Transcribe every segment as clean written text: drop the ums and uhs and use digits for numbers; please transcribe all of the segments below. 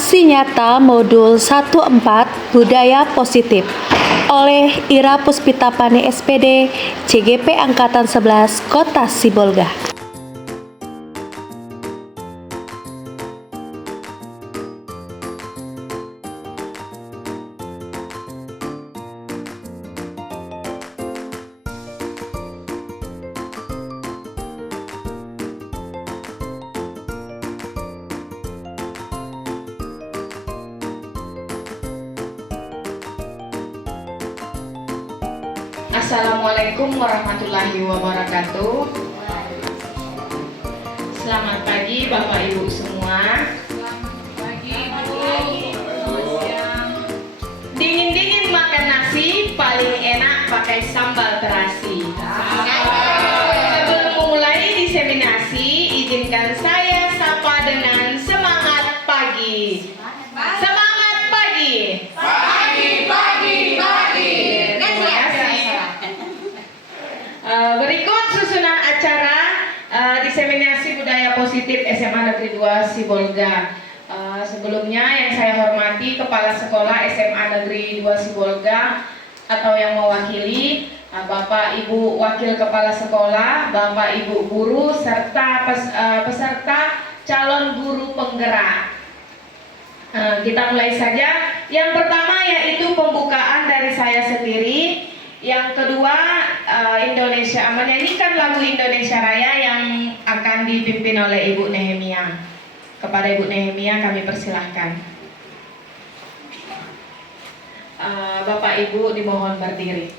Aksi nyata modul 14 Budaya Positif oleh Ira Puspitapani SPD, CGP Angkatan 11 Kota Sibolga. Assalamualaikum warahmatullahi wabarakatuh. Selamat pagi Bapak Ibu semua. Dingin-dingin makan nasi, paling enak pakai sambal terasi. Sebelum memulai diseminasi, izinkan saya sapa dengan semangat pagi. Semangat pagi. Berikut susunan acara diseminasi budaya positif SMA Negeri 2 Sibolga. Sebelumnya yang saya hormati Kepala Sekolah SMA Negeri 2 Sibolga atau yang mewakili Bapak Ibu Wakil Kepala Sekolah, Bapak Ibu guru serta peserta calon guru penggerak. Kita mulai saja. Yang pertama yaitu pembukaan dari saya sendiri. Yang kedua, menyanyikan lagu Indonesia Raya yang akan dipimpin oleh Ibu Nehemia. Kepada Ibu Nehemia kami persilahkan. Bapak Ibu dimohon berdiri.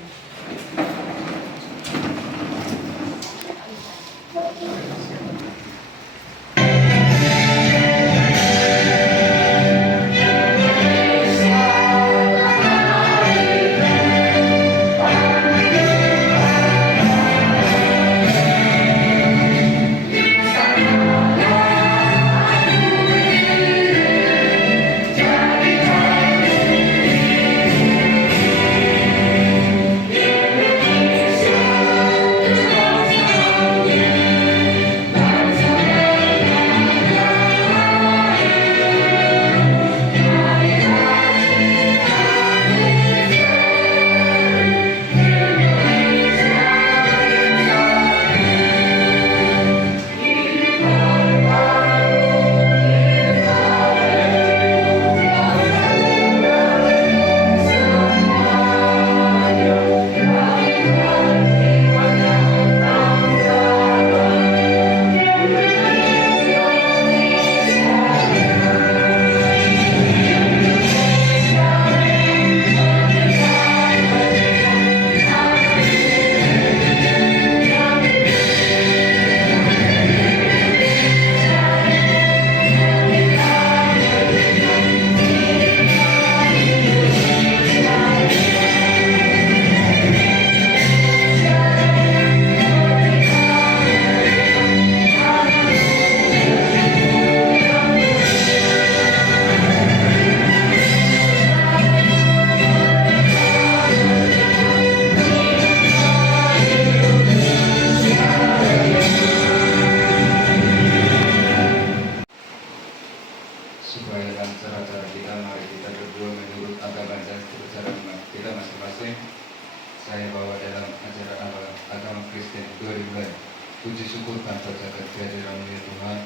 Puji syukur tanpa catat kehadiran Tuhan.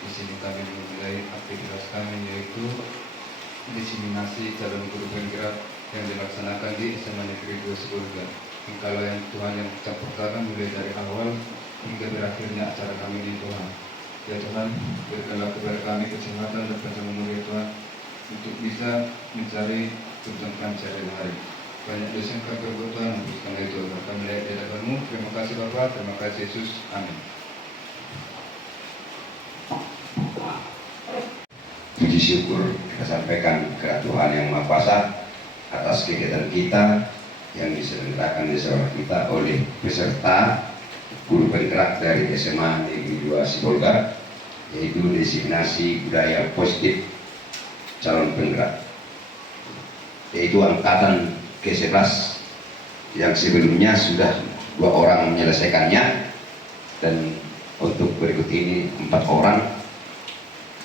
Di sini kami memulai aktivitas kami yaitu diseminasi calon guru penggerak yang dilaksanakan di SMA Negeri 2 Sibolga. Engkaulah yang Tuhan yang campur tangan mulai dari awal hingga berakhirnya acara kami di Tuhan. Ya Tuhan, berikanlah kepada kami kesehatan dan panjang umur ya Tuhan untuk bisa mencari tujuan kami sehari-hari. Banyak dosa yang kami perbuat Tuhan, karena itu kami melihat di hadapan-Mu. Terima kasih Bapa, terima kasih Yesus, amin. Puji syukur kita sampaikan ke Tuhan yang Maha Kuasa atas kegiatan kita yang diselenggarakan di sekolah kita oleh peserta guru penggerak dari SMA Negeri 2 Sibolga, yaitu diseminasi budaya positif calon penggerak, yaitu angkatan ke-11 yang sebelumnya sudah 2 orang menyelesaikannya, dan untuk berikut ini 4 orang.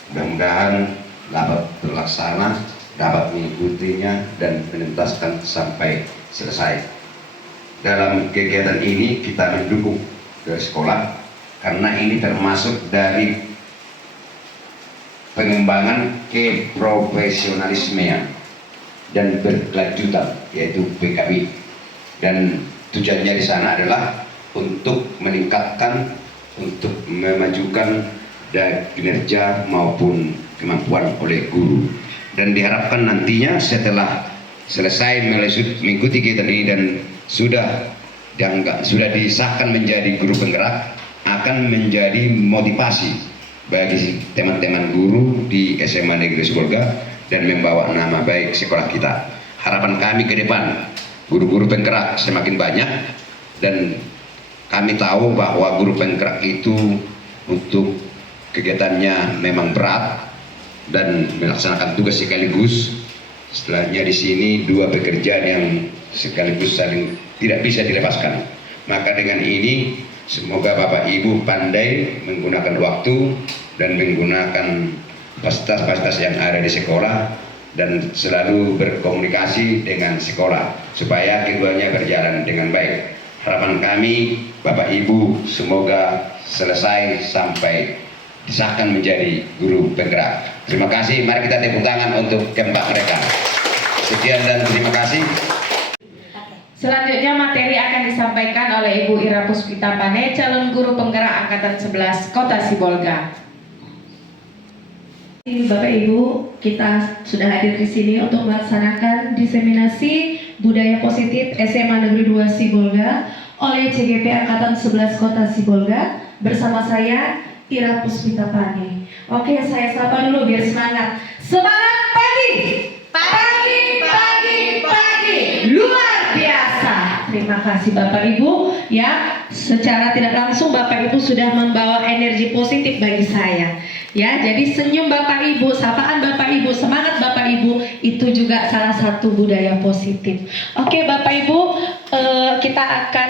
Mudah-mudahan dapat pelaksana dapat mengikutinya dan menuntaskan sampai selesai. Dalam kegiatan ini kita mendukung dari sekolah karena ini termasuk dari pengembangan keprofesionalisme dan berkelanjutan, yaitu PKB. Dan tujuannya di sana adalah untuk meningkatkan, untuk memajukan kinerja maupun kemampuan oleh guru. Dan diharapkan nantinya setelah selesai mengikuti kegiatan ini dan sudah disahkan menjadi guru penggerak, akan menjadi motivasi bagi teman-teman guru di SMA Negeri Sibolga dan membawa nama baik sekolah kita. Harapan kami ke depan, guru-guru penggerak semakin banyak, dan kami tahu bahwa guru penggerak itu untuk kegiatannya memang berat dan melaksanakan tugas sekaligus. Setelahnya di sini dua pekerjaan yang sekaligus saling tidak bisa dilepaskan. Maka dengan ini semoga Bapak Ibu pandai menggunakan waktu dan menggunakan fasilitas-fasilitas yang ada di sekolah dan selalu berkomunikasi dengan sekolah supaya keduanya berjalan dengan baik. Harapan kami Bapak Ibu semoga selesai sampai disahkan menjadi guru penggerak. Terima kasih, mari kita tepuk tangan untuk keempat mereka. Sekian dan terima kasih. Selanjutnya materi akan disampaikan oleh Ibu Ira Puspita Pane, calon guru penggerak Angkatan 11 Kota Sibolga. Bapak Ibu, kita sudah hadir di sini untuk melaksanakan diseminasi budaya positif SMA Negeri 2 Sibolga oleh CGP Angkatan 11 Kota Sibolga bersama saya Ira Puspita Pane. Oke, saya sapa dulu biar semangat. Semangat pagi! Pagi, pagi, pagi! Luar biasa. Terima kasih Bapak Ibu ya. Secara tidak langsung Bapak Ibu sudah membawa energi positif bagi saya. Ya, jadi senyum Bapak Ibu, sapaan Bapak Ibu, semangat Bapak Ibu itu juga salah satu budaya positif. Oke Bapak Ibu, kita akan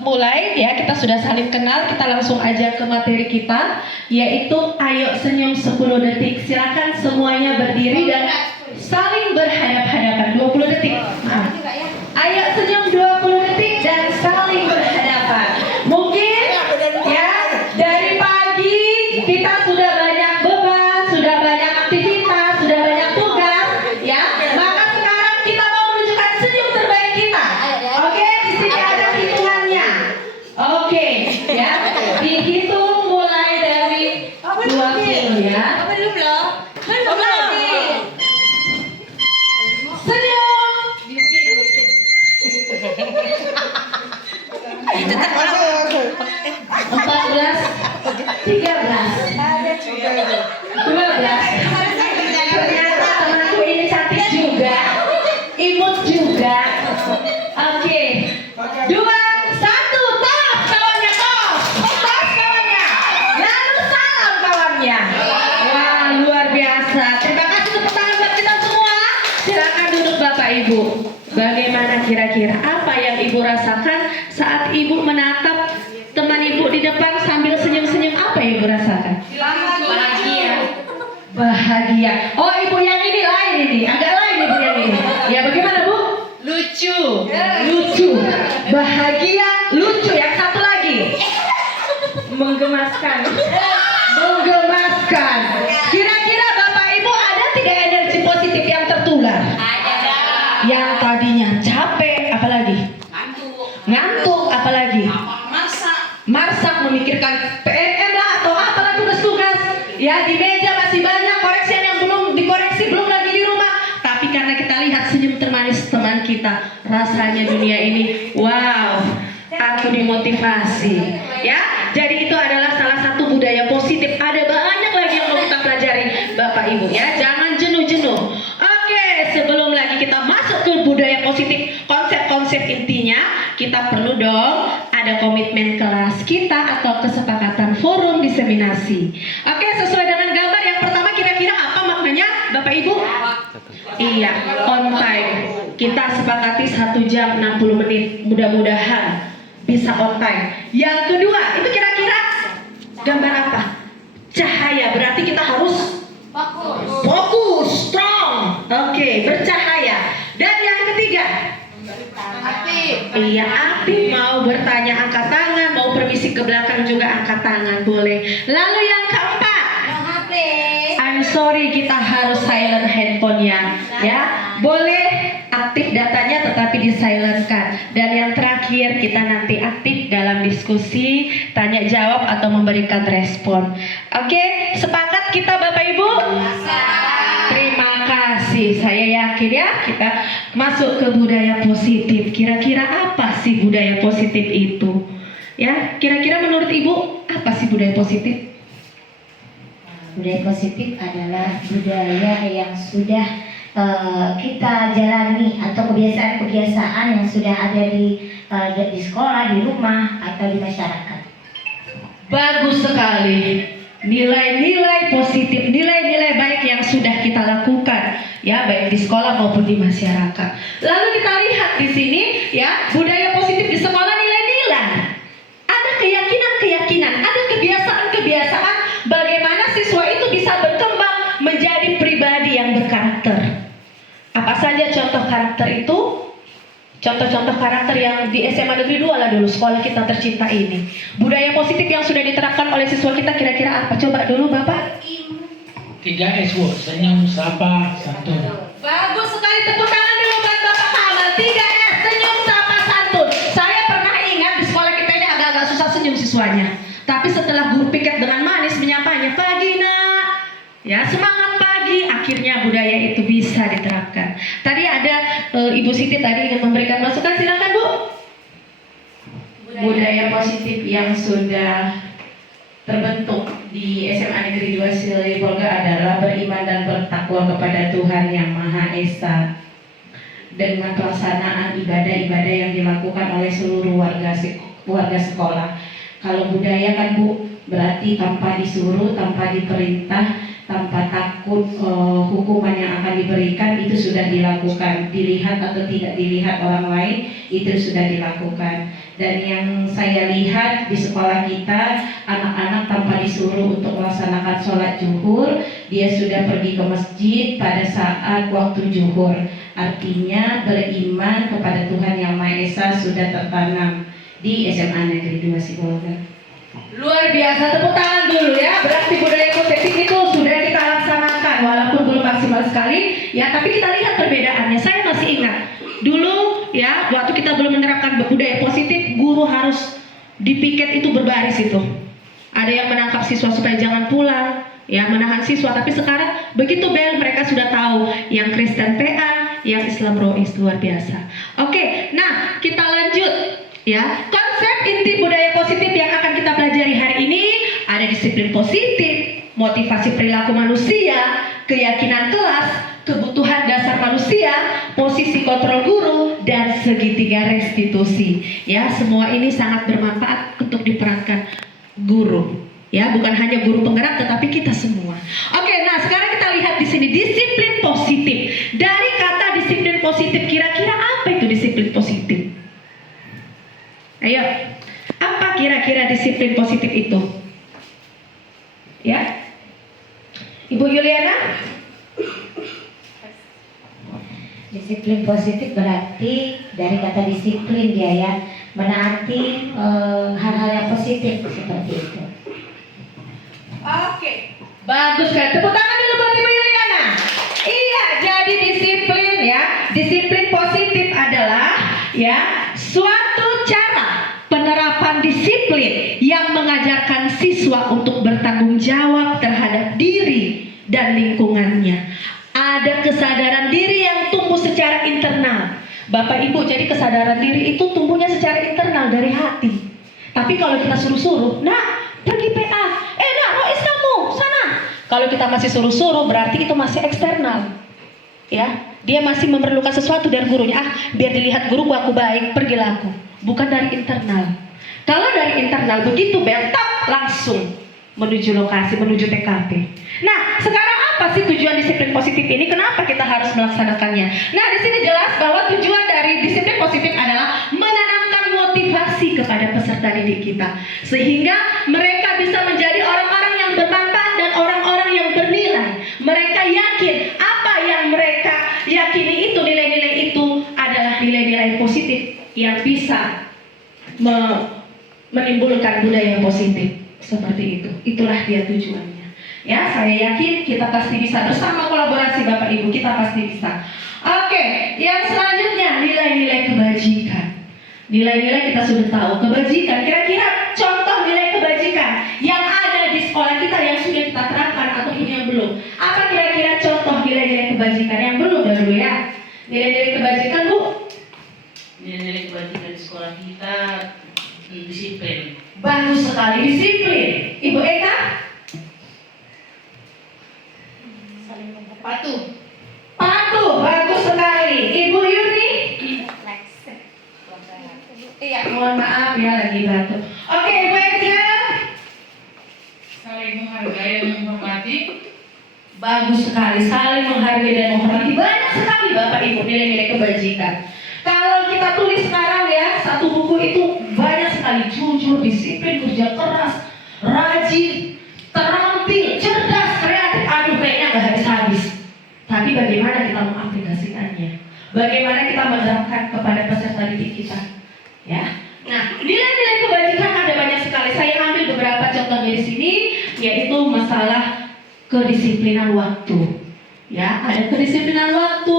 mulai ya. Kita sudah saling kenal, kita langsung aja ke materi kita, yaitu ayo senyum 10 detik. Silakan semuanya berdiri dan saling berhadap-hadapan 20 detik. Maaf. Ayo senyum 20 detik dan saling berhadapan. Mungkin ya dari pagi kita sudah banyak beban, sudah banyak aktivitas, sudah banyak tugas, ya. Maka sekarang kita mau menunjukkan senyum terbaik kita. Oke, di sini ada hitungannya. Oke, ya. Dihitung mulai dari 20 ya. Senyum. 14, 13, 12. Ternyata temanku ini cantik juga, imut juga. Oke, 2, 1, tos kawannya, tos kawannya, lalu salam kawannya. Wah, luar biasa. Terima kasih tepuk tangan buat kita semua. Silakan duduk Bapak Ibu. Bagaimana kira-kira apa yang Ibu rasakan saat Ibu menatap teman Ibu di depan sambil senyum-senyum? Apa yang Ibu rasakan? Bahagia. Bahagia. Oh, Ibu yang ini lain ini, agak lain Ibu yang ini. Ya bagaimana Bu? Lucu. Lucu. Bahagia, lucu. Yang satu lagi. Menggemaskan. Menggemaskan. Kira-kira Bapak Ibu ada tidak energi positif yang tertular? Yang tadinya capek, apalagi? Ngantuk, apalagi? Masak memikirkan PNM lah atau apalah tugas-tugas. Ya, di meja masih banyak koreksian yang belum dikoreksi, belum lagi di rumah. Tapi karena kita lihat senyum termanis teman kita, rasanya dunia ini wow, aku dimotivasi. Ya, jadi itu adalah salah satu budaya positif. Ada banyak lagi yang mau kita pelajari Bapak Ibu ya. Jangan jenuh-jenuh. Oke, sebelum lagi kita masuk ke budaya positif, konsep-konsep intinya kita perlu dong ada komitmen kelas kita atau kesepakatan forum diseminasi. Oke, sesuai dengan gambar yang pertama kira-kira apa maknanya Bapak Ibu? Iya, on time. Kita sepakati 1 jam 60 menit. Mudah-mudahan bisa on time. Yang kedua, itu kira-kira gambar apa? Cahaya, berarti kita harus fokus. Iya, aktif, mau bertanya angkat tangan, mau permisi ke belakang juga angkat tangan, boleh. Lalu yang keempat, I'm sorry, kita harus silent handphonenya, ya. Boleh aktif datanya tetapi di silentkan. Dan yang terakhir, kita nanti aktif dalam diskusi, tanya jawab atau memberikan respon. Oke, sepakat kita Bapak Ibu? Terima kasih. Saya yakin ya kita masuk ke budaya positif. Kira-kira apa sih budaya positif itu? Ya, kira-kira menurut Ibu apa sih budaya positif? Budaya positif adalah budaya yang sudah kita jalani atau kebiasaan-kebiasaan yang sudah ada di sekolah, di rumah, atau di masyarakat. Bagus sekali. Nilai-nilai positif, nilai-nilai baik yang sudah kita lakukan, ya, baik di sekolah maupun di masyarakat. Lalu kita lihat di sini, ya, budaya positif di sekolah nilai-nilai. Ada keyakinan-keyakinan, ada kebiasaan-kebiasaan bagaimana siswa itu bisa berkembang menjadi pribadi yang berkarakter. Apa saja contoh karakter itu? Contoh-contoh karakter yang di SMA Negeri 2 lah dulu, sekolah kita tercinta ini. Budaya positif yang sudah diterapkan oleh siswa kita kira-kira apa? Coba dulu Bapak. 3S, Bu. Senyum, sapa, santun. Bagus sekali, tepuk tangan dulu buat Bapak Kamal. 3S, senyum, sapa, santun. Saya pernah ingat di sekolah kita ini agak-agak susah senyum siswanya. Tapi setelah guru piket dengan manis menyapanya, pagi nak, ya semangat pagi. Akhirnya budaya itu bisa diterapkan. Tadi ada Ibu Siti tadi ingin memberikan masukan, silakan Bu. Budaya positif yang sudah terbentuk di SMA Negeri 2 Sibolga adalah beriman dan bertakwa kepada Tuhan Yang Maha Esa dengan pelaksanaan ibadah-ibadah yang dilakukan oleh seluruh warga sekolah. Kalau budaya kan Bu, berarti tanpa disuruh, tanpa diperintah, tanpa takut hukuman yang akan diberikan, itu sudah dilakukan. Dilihat atau tidak dilihat orang lain, itu sudah dilakukan. Dan yang saya lihat di sekolah kita, anak-anak tanpa disuruh untuk melaksanakan sholat zuhur, dia sudah pergi ke masjid pada saat waktu zuhur. Artinya beriman kepada Tuhan Yang Maha Esa sudah tertanam di SMA Negeri 2 Sibolga. Luar biasa, tepuk tangan dulu ya. Berarti budaya positif itu sudah kita laksanakan walaupun belum maksimal sekali ya, tapi kita lihat perbedaannya. Saya masih ingat dulu ya, waktu kita belum menerapkan budaya positif, guru harus dipiket itu berbaris itu. Ada yang menangkap siswa supaya jangan pulang, ya, menahan siswa. Tapi sekarang begitu bel, mereka sudah tahu yang Kristen PA, yang Islam Rois, luar biasa. Oke, nah kita lanjut. Ya, konsep inti budaya positif yang akan kita pelajari hari ini ada disiplin positif, motivasi perilaku manusia, keyakinan kelas, kebutuhan dasar manusia, posisi kontrol guru, dan segitiga restitusi. Ya, semua ini sangat bermanfaat untuk diperankan guru. Ya, bukan hanya guru penggerak tetapi kita semua. Oke, nah sekarang kita lihat di sini disiplin positif. Dari kata disiplin positif, kira-kira apa itu disiplin positif? Ayo, apa kira-kira disiplin positif itu? Ya, Ibu Yuliana? Disiplin positif berarti dari kata disiplin dia ya, menaati hal-hal yang positif seperti itu. Oke, bagus kan? Tepuk tangan dulu buat Ibu Yuliana. Iya, jadi disiplin ya. Disiplin positif adalah ya suatu cara penerapan disiplin yang mengajarkan siswa untuk bertanggung jawab terhadap diri dan lingkungannya. Ada kesadaran diri yang tumbuh secara internal. Bapak Ibu, jadi kesadaran diri itu tumbuhnya secara internal dari hati. Tapi kalau kita suruh-suruh, nah pergi PA, nah Rois kamu sana. Kalau kita masih suruh-suruh berarti itu masih eksternal. Ya, dia masih memerlukan sesuatu dari gurunya. Biar dilihat guruku aku baik, pergilah aku. Bukan dari internal. Kalau dari internal begitu beltap langsung menuju lokasi, menuju TKP. Nah, sekarang apa sih tujuan disiplin positif ini? Kenapa kita harus melaksanakannya? Nah, di sini jelas bahwa tujuan dari disiplin positif adalah menanamkan motivasi kepada peserta didik kita, sehingga mereka bisa menjadi orang-orang yang bermanfaat dan orang-orang yang bernilai. Mereka yakin apa yang mereka yakini itu, nilai-nilai itu adalah nilai-nilai positif yang bisa menimbulkan budaya positif seperti itu. Itulah dia tujuannya. Ya, saya yakin kita pasti bisa bersama kolaborasi Bapak Ibu, kita pasti bisa. Oke, yang selanjutnya nilai-nilai kebajikan. Nilai-nilai kita sudah tahu, kebajikan. Kira-kira contoh nilai kebajikan yang ada di sekolah kita yang sudah kita terapkan ataupun yang belum. Apa kira-kira contoh nilai-nilai kebajikan yang belum dulu ya? Nilai-nilai kebajikan Bu? Nilai-nilai kebajikan di sekolah kita disiplin. Bagus sekali, disiplin. Ibu Eka? Patuh. Patuh, bagus sekali. Ibu Yuni? Iya, mohon maaf ya lagi batuk. Oke, Ibu Eka? Saling menghargai dan menghormati. Bagus sekali, saling menghargai dan menghormati. Banyak sekali Bapak Ibu nilai-nilai kebajikan. Kalau kita tulis sekarang ya, satu buku itu banyak sekali. Jujur, disiplin, kerja keras, rajin, terampil, cerdas, kreatif. Aduh, kayaknya nggak habis-habis. Tapi bagaimana kita mengaplikasikannya? Bagaimana kita menerapkan kepada peserta didik kita? Ya. Nah, nilai-nilai kebajikan ada banyak sekali. Saya ambil beberapa contohnya di sini, yaitu masalah kedisiplinan waktu. Ya, ada kedisiplinan waktu,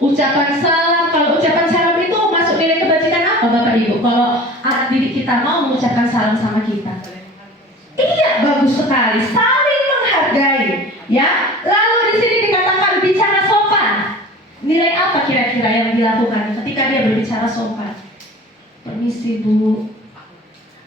ucapan salam. Kalau ucapan salam itu masuk nilai kebajikan apa Bapak Ibu? Kalau anak didik kita mau mengucapkan salam sama kita. Iya, bagus sekali. Saling menghargai. Ya. Lalu di sini dikatakan bicara sopan. Nilai apa kira-kira yang dilakukan ketika dia berbicara sopan? Permisi Bu.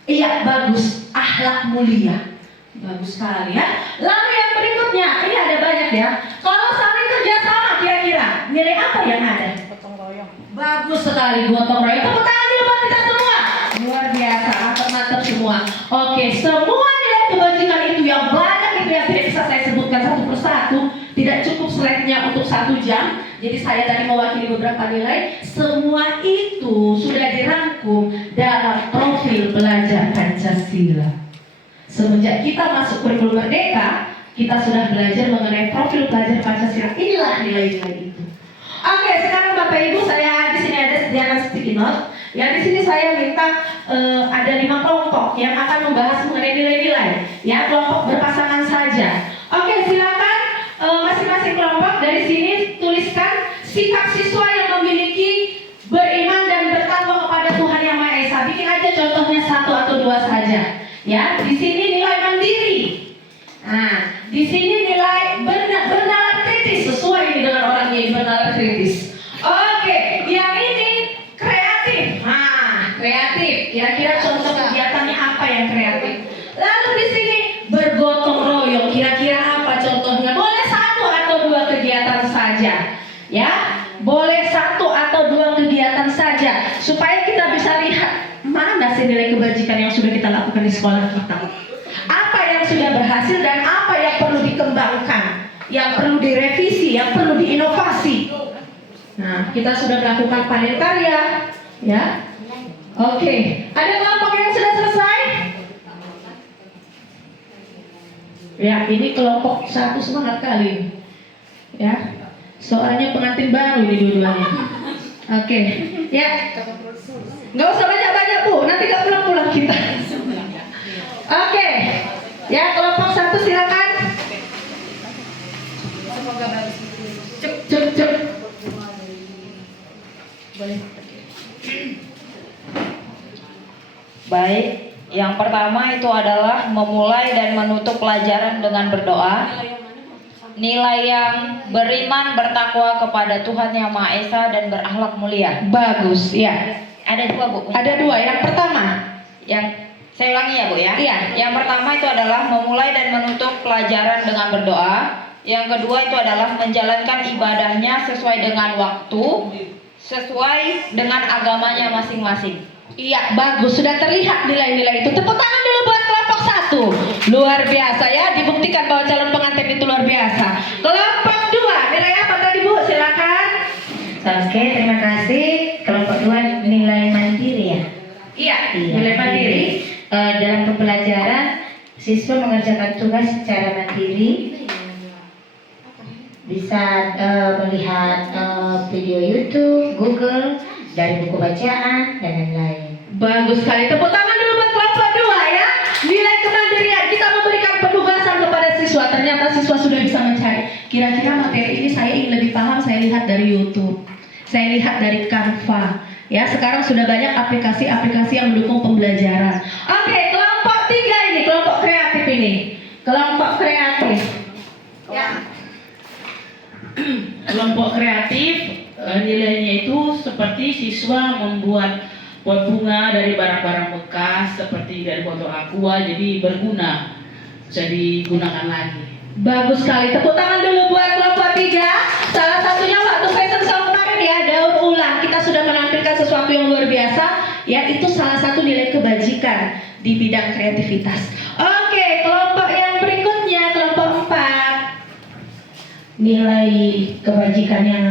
Iya, bagus. Akhlak mulia. Bagus sekali ya. Lalu yang berikutnya, ini ada banyak ya. Kalau saling kerjasama kira-kira nilai apa yang ada? Gotong royong. Bagus sekali, gotong royong. Tepuk tangan dulu buat kita semua. Luar biasa, mantap-mantap semua. Oke, semua nilai kebajikan itu yang banyak itu yang tidak bisa saya sebutkan satu persatu. Tidak cukup slide-nya untuk 1 jam. Jadi saya tadi mewakili beberapa nilai. Semua itu sudah dirangkum dalam profil belajar Pancasila. Semenjak kita masuk kurikulum Merdeka, kita sudah belajar mengenai profil belajar Pancasila. Inilah nilai-nilai itu. Oke, sekarang Bapak Ibu, saya di sini ada sediakan sticky note. Ya, di sini saya minta ada 5 kelompok yang akan membahas mengenai nilai-nilai. Ya, kelompok berpasangan saja. Oke, silakan masing-masing kelompok dari sini tuliskan sikap siswa yang memiliki beriman dan bertakwa kepada Tuhan Yang Maha Esa. Bikin aja contohnya 1 atau 2 saja. Ya, di sini nilai mandiri. Nah, di sini nilai bernalar kritis, sesuai ini dengan orangnya yang bernalar kritis. Oke, yang ini kreatif. Nah, kreatif. Kira-kira contoh kegiatannya apa yang kreatif? Lalu di sini bergotong royong. Kira-kira apa contohnya? Boleh 1 atau 2 kegiatan saja. Ya, boleh 1 atau 2 kegiatan saja supaya kita bisa lihat mana sih nilai kebajikan yang sudah kita lakukan di sekolah kita. Apa yang sudah berhasil dan apa yang perlu dikembangkan, yang perlu direvisi, yang perlu diinovasi. Nah, kita sudah melakukan panel karya, ya. Oke, ada kelompok yang sudah selesai? Ya, ini kelompok 1 semangat kali. Ya. Soalnya pengantin baru ini dua-duanya. Oke, ya. Nggak usah banyak-banyak Bu, nanti nggak pulang-pulang kita. Oke, ya kelompok 1 silakan. Cep. Baik, yang pertama itu adalah memulai dan menutup pelajaran dengan berdoa. Nilai yang beriman, bertakwa kepada Tuhan Yang Maha Esa dan berakhlak mulia. Bagus, ya. Ada 2 Bu. Ada 2. Yang pertama, Saya ulangi ya Bu ya. Iya. Yang pertama itu adalah memulai dan menutup pelajaran dengan berdoa. Yang kedua itu adalah menjalankan ibadahnya sesuai dengan waktu, sesuai dengan agamanya masing-masing. iya bagus, sudah terlihat nilai-nilai itu. Tepuk tangan dulu buat kelompok 1. Luar biasa ya, dibuktikan bahwa calon pengantin itu luar biasa. Kelompok 2, nilai apa tadi Bu? Silakan. Oke, terima kasih. Kelompok 2 nilai mandiri ya. Iya, nilai mandiri. Dalam pembelajaran, siswa mengerjakan tugas secara mandiri. Bisa melihat video YouTube, Google, dari buku bacaan dan lain-lain. Bagus sekali. Tepuk tangan dulu buat kelompok 2 ya. Nilai kemandirian. Kita memberikan penugasan kepada siswa. Ternyata siswa sudah bisa mencari. Kira-kira materi ini saya ingin lebih paham. Saya lihat dari YouTube. Saya lihat dari Canva. Ya, sekarang sudah banyak aplikasi-aplikasi yang mendukung pembelajaran. Oke, kelompok 3 ini, kelompok kreatif ini. Kelompok kreatif. Ya. Kelompok kreatif nilainya itu seperti siswa membuat pot bunga dari barang-barang bekas seperti dari botol aqua, jadi berguna, bisa digunakan lagi. Bagus sekali. Tepuk tangan dulu buat kelompok 3. Salah satunya waktu fashion show kemarin ya, daur ulang. Kita sudah menampilkan sesuatu yang luar biasa. Ya, itu salah satu nilai kebajikan di bidang kreativitas. Oke, kelompok yang berikutnya, kelompok 4. Nilai kebajikan yang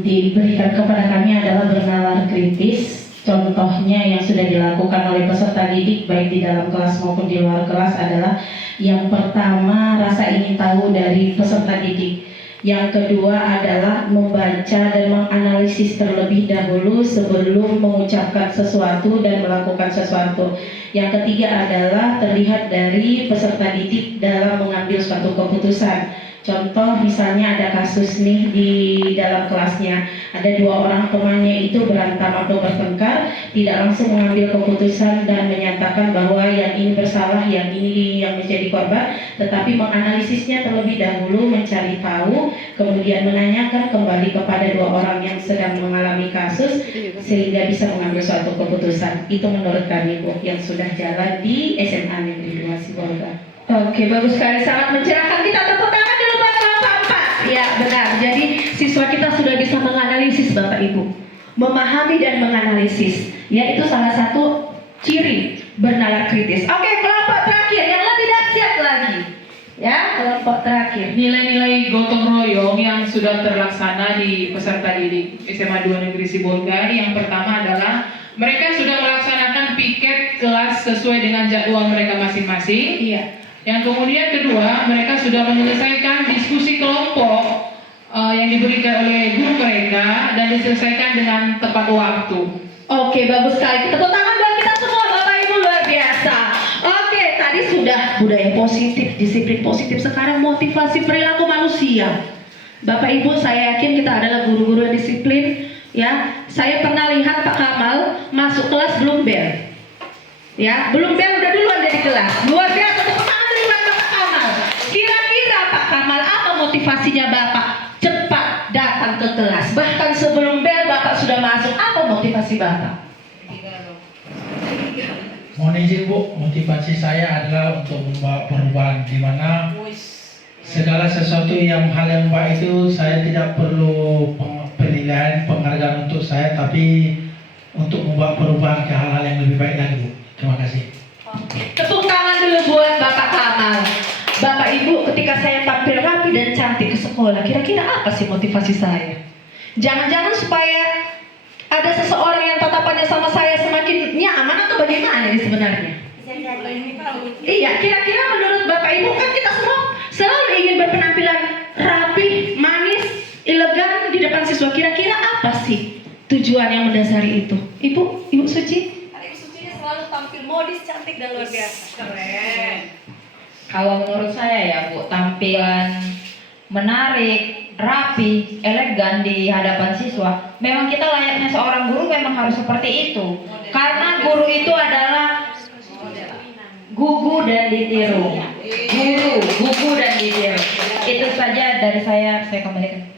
diberikan kepada kami adalah bernalar kritis. Contohnya yang sudah dilakukan oleh peserta didik baik di dalam kelas maupun di luar kelas adalah yang pertama, rasa ingin tahu dari peserta didik. Yang kedua adalah membaca dan menganalisis terlebih dahulu sebelum mengucapkan sesuatu dan melakukan sesuatu. Yang ketiga adalah terlihat dari peserta didik dalam mengambil suatu keputusan. Contoh misalnya ada kasus nih di dalam kelasnya, ada 2 orang temannya itu berantem atau bertengkar, tidak langsung mengambil keputusan dan menyatakan bahwa yang ini bersalah, yang ini yang menjadi korban, tetapi menganalisisnya terlebih dahulu, mencari tahu, kemudian menanyakan kembali kepada 2 orang yang sedang mengalami kasus sehingga bisa mengambil suatu keputusan. Itu menurut kami Bu yang sudah jalan di SMA Negeri 2 Sibolga. Oke, bagus sekali, sangat mencerahkan. Kita tepuk tangan dulu buat kelompok 4. Ya, benar. Jadi siswa kita sudah bisa menganalisis Bapak Ibu, memahami dan menganalisis. Ya, itu salah satu ciri bernalar kritis. Oke, kelompok terakhir yang lebih dahsyat lagi. Ya, kelompok terakhir. Nilai-nilai gotong royong yang sudah terlaksana di peserta didik SMA 2 Negeri Sibolga, yang pertama adalah mereka sudah melaksanakan piket kelas sesuai dengan jadwal mereka masing-masing. Iya. Yang kemudian kedua, mereka sudah menyelesaikan diskusi kelompok yang diberikan oleh guru mereka dan diselesaikan dengan tepat waktu. Oke, bagus sekali. Tepuk tangan buat kita semua, Bapak Ibu, luar biasa. Oke, tadi sudah budaya positif, disiplin positif. Sekarang motivasi perilaku manusia. Bapak Ibu, saya yakin kita adalah guru-guru yang disiplin. Ya, saya pernah lihat Pak Kamal masuk kelas belum bel. Ya, belum bel udah duluan dari kelas. Luar biasa. Tepuk tangan dulu buat Pak Kamal. Kira-kira Pak Kamal apa motivasinya Bapak cepat datang ke kelas? Bahkan sebelum bel Bapak sudah masuk. Apa motivasi Bapak? Mohon izin Bu, motivasi saya adalah untuk membawa perubahan di mana segala sesuatu hal yang baik itu saya tidak perlu penilaian, penghargaan untuk saya, tapi untuk membawa perubahan ke hal-hal yang lebih baik lagi Bu. Terima kasih. Tepuk tangan dulu buat Bapak Kamal. Bapak Ibu, ketika saya tampil rapi dan cantik ke sekolah, kira-kira apa sih motivasi saya? Jangan-jangan supaya ada seseorang yang tatapannya sama saya semakin nyaman atau bagaimana ini sebenarnya? Iya, kira-kira menurut Bapak Ibu, kan kita semua selalu ingin berpenampilan rapi, manis, elegan di depan siswa. Kira-kira apa sih tujuan yang mendasari itu? Ibu Suci? Ibu Suci selalu tampil modis, cantik dan luar biasa. Keren. Kalau menurut saya ya Bu, tampilan menarik, rapi, elegan di hadapan siswa, memang kita layaknya seorang guru memang harus seperti itu. Karena guru itu adalah gugu dan ditiru. Gugu dan ditiru. Itu saja dari saya kembalikan.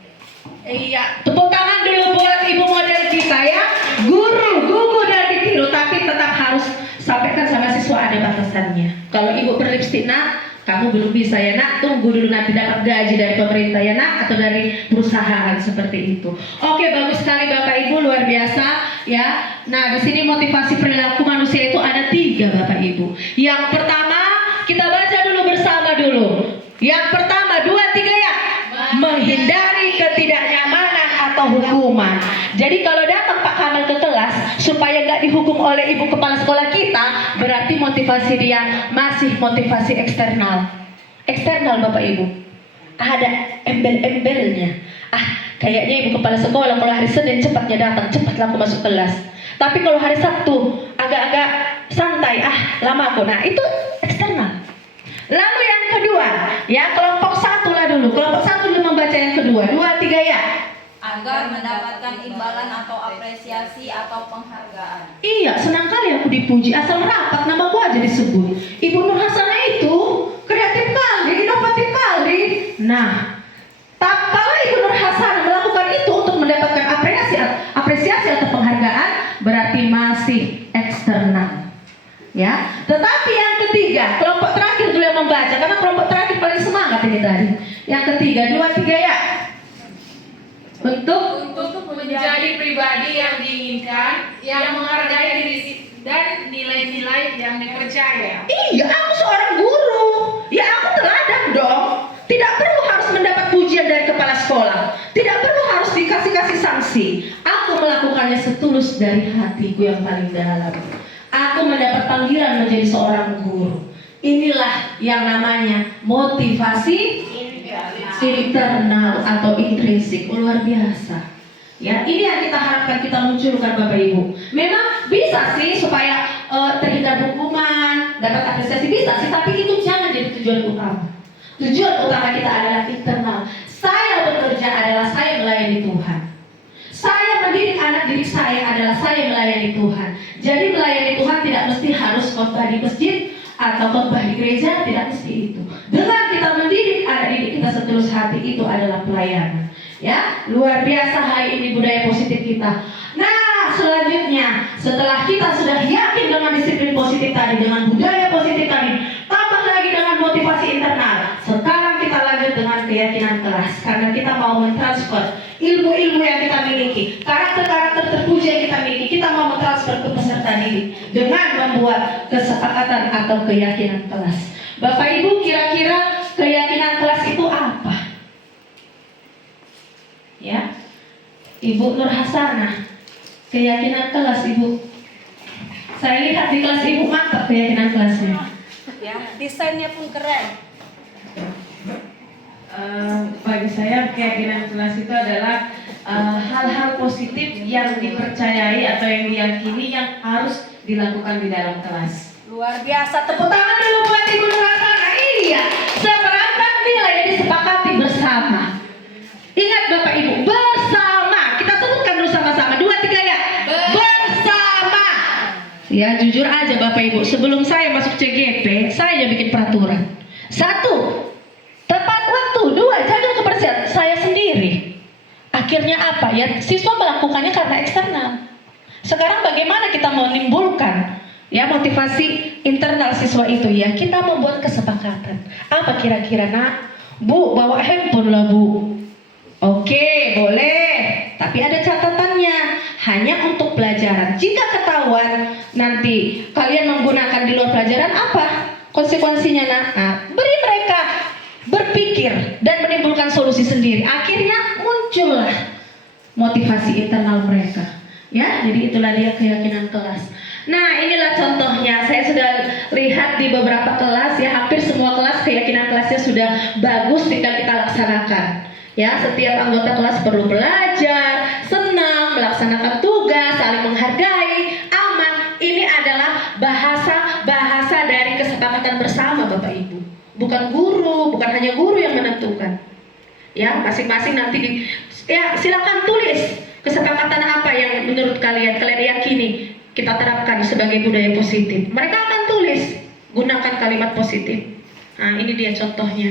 Iya, tepuk tangan dulu buat ibu model kita ya. Guru, gugu dan ditiru, tapi tetap harus sampaikan sama siswa ada batasannya. Kalau ibu berlipstik nak, kamu belum bisa ya nak, tunggu dulu nanti dapat gaji dari pemerintah ya nak, atau dari perusahaan seperti itu. Oke, bagus sekali Bapak Ibu, luar biasa ya. Nah, di sini motivasi perilaku manusia itu ada 3 Bapak Ibu. Yang pertama, kita baca dulu bersama dulu. Yang pertama, 2, 3 ya. Menghindari ketidaknyamanan atau hukuman. Jadi kalau datang Pak Kamal ke kelas supaya nggak dihukum oleh ibu kepala sekolah kita, berarti motivasi dia masih motivasi eksternal. Eksternal Bapak Ibu, ada embel-embelnya. Kayaknya ibu kepala sekolah kalau hari Senin cepatnya datang, cepatlah aku masuk kelas. Tapi kalau hari Sabtu agak-agak santai, lama aku. Nah itu eksternal. Lalu yang kedua, ya kelompok satu lah dulu. Kelompok satu dulu membaca yang kedua. 2, 3 ya. Agar mendapatkan imbalan atau apresiasi atau penghargaan. Iya, senang kali aku dipuji. Asal rapat nama gua aja disebut. Ibu Nur Hasanah itu kreatif kali, inovatif kali. Nah, kalau Ibu Nur Hasanah melakukan itu untuk mendapatkan apresiasi atau penghargaan, berarti masih eksternal. Ya, tetapi yang ketiga, kelompok terakhir dulu yang membaca, karena kelompok terakhir paling semangat ini tadi. Yang ketiga, 2, 3 ya. Untuk menjadi pribadi yang diinginkan, yang menghargai diri dan nilai-nilai yang dipercaya. Iya, aku seorang guru. Ya aku teladan dong. Tidak perlu harus mendapat pujian dari kepala sekolah. Tidak perlu harus dikasih sanksi. Aku melakukannya setulus dari hatiku yang paling dalam. Aku mendapat panggilan menjadi seorang guru. Inilah yang namanya motivasi internal atau intrinsik. Luar biasa. Ya, ini yang kita harapkan kita munculkan Bapak Ibu. Memang bisa sih supaya terhindar hukuman, dapat apresiasi bisa sih, tapi itu jangan jadi tujuan utama. Tujuan utama kita adalah internal. Saya bekerja adalah saya melayani Tuhan. Saya mendidik anak didik saya adalah saya melayani Tuhan. Jadi melayani Tuhan tidak mesti harus khotbah di masjid atau khotbah di gereja, tidak mesti itu. Dengan kita mendidik anak didik kita setulus hati, itu adalah pelayanan. Ya, luar biasa hari ini budaya positif kita. Nah, selanjutnya setelah kita sudah yakin dengan disiplin positif tadi, dengan budaya positif tadi, tambah lagi dengan motivasi internal. Sekarang kita lanjut dengan keyakinan kelas, karena kita mau mentransfer ilmu-ilmu yang kita miliki, karakter-karakter terpuji yang kita miliki, kita mau mentransfer ke peserta didik dengan membuat kesepakatan atau keyakinan kelas. Bapak Ibu, kira-kira keyakinan kelas itu apa? Ya, Ibu Nur Hasanah, keyakinan kelas Ibu. Saya lihat di kelas Ibu mantap keyakinan kelasnya. Ya, desainnya pun keren. Bagi saya keyakinan kelas itu adalah hal-hal positif yang dipercayai atau yang diyakini yang harus dilakukan di dalam kelas. Luar biasa, Tepuk tangan dulu buat Ibu Nur Hasanah. Iya, seperangkat nilai yang disepakati bersama. Ingat Bapak Ibu, bersama. Kita sebutkan dulu sama-sama. 2, 3 ya. Bersama. Ya jujur aja Bapak Ibu, sebelum saya masuk CGP, saya bikin peraturan. 1, tepat waktu. 2, jaga kebersihan. Saya sendiri. Akhirnya apa ya? Siswa melakukannya karena eksternal. Sekarang bagaimana kita menimbulkan ya motivasi internal siswa itu ya? Kita membuat kesepakatan. Apa kira-kira nak? Bu, bawa handphone lah Bu. Oke, boleh. Tapi ada catatannya, hanya untuk pelajaran. Jika ketahuan nanti kalian menggunakan di luar pelajaran, apa konsekuensinya nak? Nah, beri mereka berpikir dan menimbulkan solusi sendiri. Akhirnya muncullah motivasi internal mereka. Ya, jadi itulah dia keyakinan kelas. Nah, inilah contohnya. Saya sudah lihat di beberapa kelas ya, hampir semua kelas keyakinan kelasnya sudah bagus, tinggal kita laksanakan. Ya, setiap anggota kelas perlu belajar, senang, melaksanakan tugas, saling menghargai, aman. Ini adalah bahasa dari kesepakatan bersama Bapak Ibu. Bukan guru, bukan hanya guru yang menentukan. Ya, masing-masing nanti silakan tulis kesepakatan apa yang menurut kalian yakini kita terapkan sebagai budaya positif. Mereka akan tulis, gunakan kalimat positif. Nah, ini dia contohnya.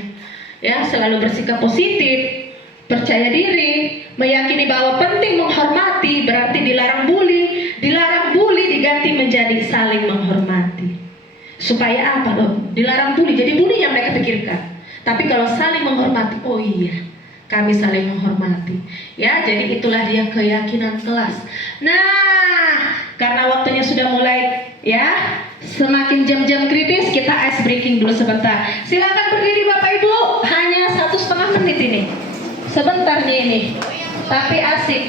Ya, selalu bersikap positif, percaya diri, meyakini bahwa penting menghormati, berarti dilarang bully diganti menjadi saling menghormati. Supaya apa loh? Dilarang bully, jadi bully yang mereka pikirkan. Tapi kalau saling menghormati, oh iya, kami saling menghormati. Ya, jadi itulah dia keyakinan kelas. Nah, karena waktunya sudah mulai ya, semakin jam-jam kritis, kita ice breaking dulu sebentar. Silakan berdiri Bapak Ibu, hanya 1,5 menit ini. Sebentar nih ini, tapi asik.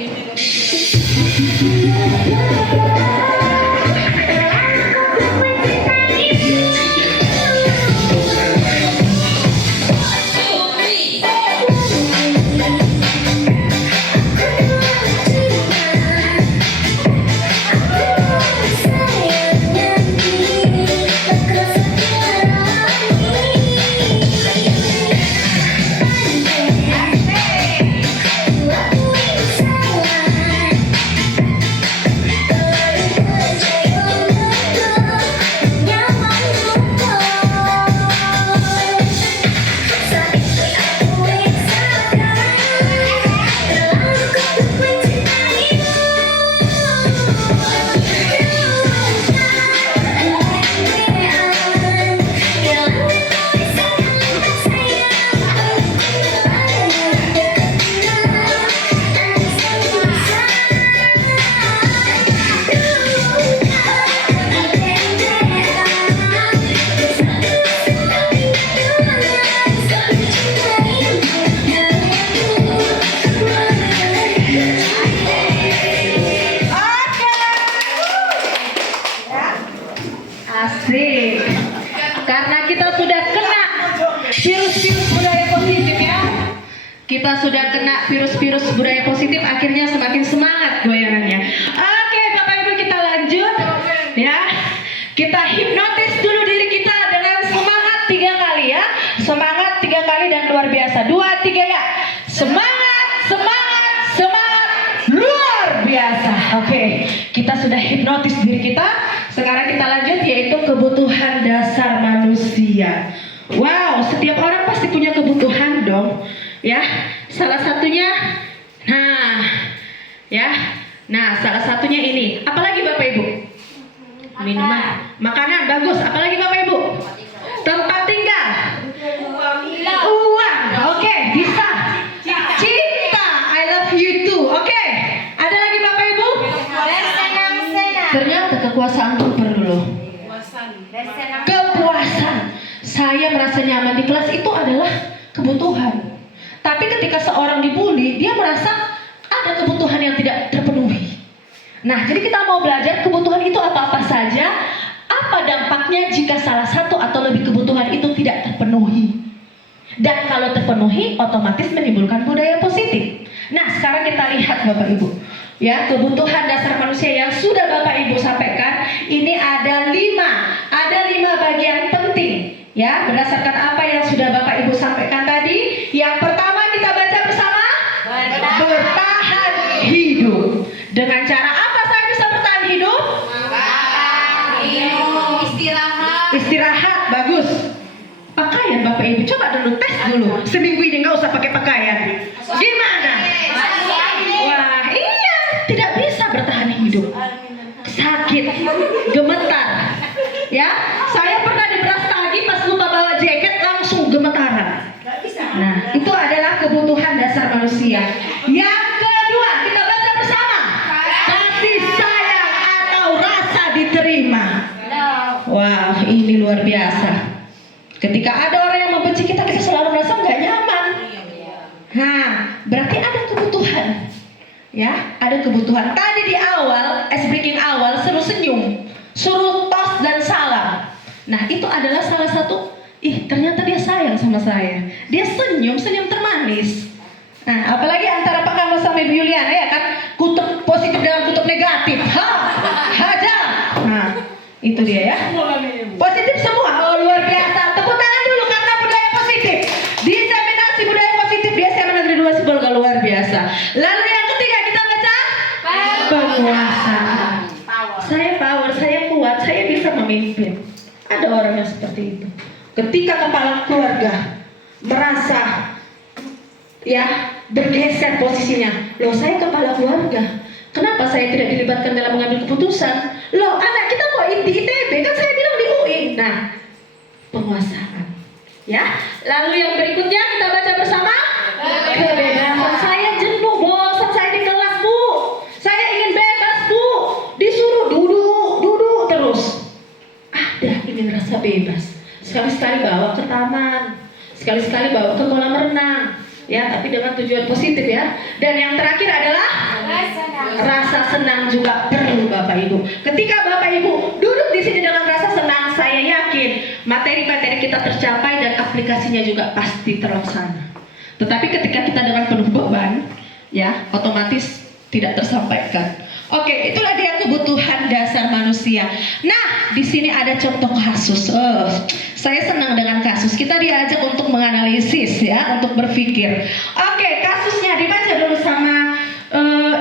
virus-virus budaya positif akhirnya semakin semangat goyangannya. Oke, Bapak Ibu, kita lanjut ya. Kita hipnotis dulu diri kita dengan semangat 3 kali ya. Semangat 3 kali dan luar biasa. 2, 3 ya. Semangat, semangat, semangat luar biasa. Oke, kita sudah hipnotis diri kita. Sekarang kita lanjut yaitu kebutuhan dasar manusia. Wow, setiap orang pasti punya kebutuhan dong, ya. Salah satunya, salah satunya ini. Apalagi Bapak Ibu? Minuman, makanan, bagus. Apalagi Bapak Ibu? Tempat tinggal, uang. Oke, bisa. Cinta, I love you too. Oke, ada lagi Bapak Ibu? Ternyata kekuasaan itu perlu loh. Kepuasan. Saya merasa nyaman di kelas itu adalah kebutuhan. Tapi ketika seorang dibully, dia merasa ada kebutuhan yang tidak terpenuhi. Nah, jadi kita mau belajar kebutuhan itu apa-apa saja, apa dampaknya jika salah satu atau lebih kebutuhan itu tidak terpenuhi. Dan kalau terpenuhi, otomatis menimbulkan budaya positif. Nah, sekarang kita lihat Bapak Ibu. Ya, kebutuhan dasar manusia yang sudah Bapak Ibu sampaikan, ini ada 5 bagian penting. Ya, berdasarkan apa yang sudah Bapak Ibu sampaikan tadi. Yang pertama kita baca bersama, bertahan hidup. Dengan cara apa saya bisa bertahan hidup? Istirahat, bagus. Pakaian Bapak Ibu, coba dulu tes dulu. Seminggu ini nggak usah pakai pakaian. Gimana? Wah, iya, tidak bisa bertahan hidup. Sakit, gemetar. Ya, saya pernah di Brastagi pas lupa bawa jaket langsung gemetaran. Nah, itu adalah kebutuhan dasar manusia. Yang kedua, kita baca bersama. Kasih sayang atau rasa diterima. Wah, ini luar biasa. Ketika ada orang yang membenci kita, kita selalu merasa nggak nyaman. Nah, berarti ada kebutuhan. Ya, ada kebutuhan. Tadi di awal, ice breaking awal, suruh senyum, suruh tos dan salam. Nah, itu adalah salah satu. Ternyata dia sayang sama saya. Dia senyum termanis. Nah, apalagi antara Pak Kamal sama Ibu Yuliana ya kan, kutub positif dengan kutub negatif. Hajar. Nah, itu dia ya. Positif semua. Oh, luar biasa. Tepuk tangan dulu karena budaya positif. Diseminasi budaya positif di SMA Negeri 2 Sibolga, luar biasa. Lalu yang ketiga kita baca penguasaan. Saya power, saya kuat, saya bisa memimpin. Ada orang yang seperti itu. Ketika kepala keluarga merasa bergeser posisinya, loh saya kepala keluarga, kenapa saya tidak dilibatkan dalam mengambil keputusan? Loh anak kita mau di ITB, kan saya bilang di UI. Nah, penguasaan. Ya, lalu yang berikutnya kita baca bersama. Kebebasan. Saya jenuh, bosan saya di kelas Bu. Saya ingin bebas Bu. Disuruh duduk terus. Ada ingin rasa bebas. Sekali-sekali bawa ke taman, sekali-sekali bawa ke kolam renang, ya, tapi dengan tujuan positif ya. Dan yang terakhir adalah rasa senang juga perlu Bapak Ibu. Ketika Bapak Ibu duduk di sini dengan rasa senang, saya yakin materi-materi kita tercapai dan aplikasinya juga pasti terlaksana. Tetapi ketika kita dengan penuh beban, ya, otomatis tidak tersampaikan. Oke, itulah dia kebutuhan dasar manusia. Nah, di sini ada contoh kasus. Saya senang dengan kasus. Kita diajak untuk menganalisis ya, untuk berpikir. Oke, kasusnya dibaca dulu sama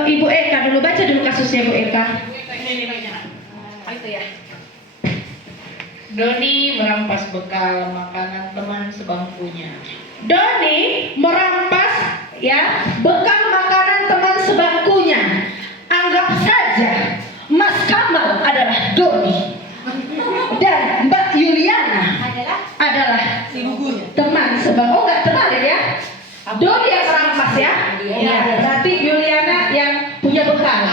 Ibu Eka dulu. Baca dulu kasusnya Ibu Eka. Itu ya. Doni merampas bekal makanan teman sebangkunya. Doni merampas ya bekal makanan teman sebangkunya. Anggap saja Mas Kamal adalah Doni dan Mbak Yuliana adalah teman sebangku. Oh, nggak terbalik ya? Doni yang merampas ya? Iya. Berarti Yuliana yang punya bekal.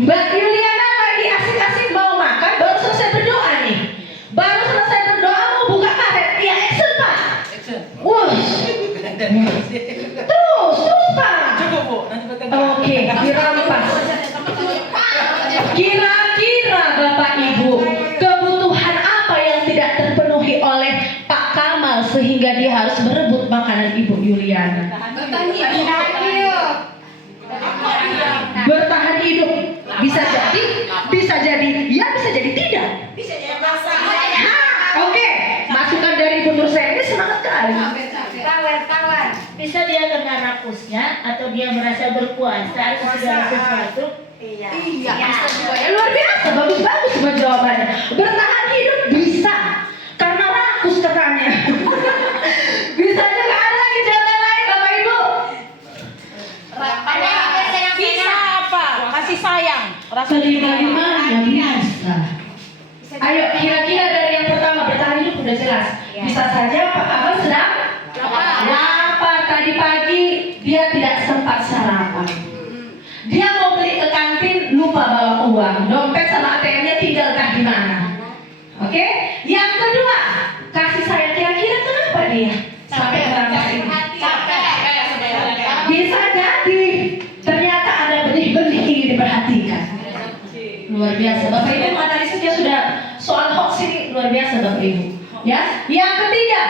Mbak Yuliana lagi asik-asik mau makan, baru selesai berdoa nih. Baru selesai berdoa mau buka karet. Ya, action Pak. Terus Pak. Oke, dirampas. Kira-kira Bapak Ibu, kebutuhan apa yang tidak terpenuhi oleh Pak Kamal sehingga dia harus berebut makanan Ibu Yuliana? rakusnya atau dia merasa berkuasa atau segala sesuatu. Iya, bisa juga ya. Luar biasa, bagus-bagus semua jawabannya. Bertahan hidup bisa, karena rakus katanya. Bisa juga ada lagi jawaban lain, Bapak Ibu. Bisa apa? Kasih sayang. Rasa Kelima-lima yang biasa. Ayo, kira-kira dari yang pertama bertahan hidup udah jelas. Bisa saja Pak Abang sedang lapar tadi pagi, dia tidak sempat sarapan. Dia mau beli ke kantin, lupa bawa uang, dompet sama ATM-nya tinggal entah di mana. Oke? Yang kedua, kasih sayang, kira-kira kenapa dia sampai meramas ini? Bisa jadi ternyata ada benih-benih ingin diperhatikan. Luar biasa, Bapak Ibu analisisnya sudah soal hoax ini luar biasa Bapak Ibu. Ya, yang ketiga,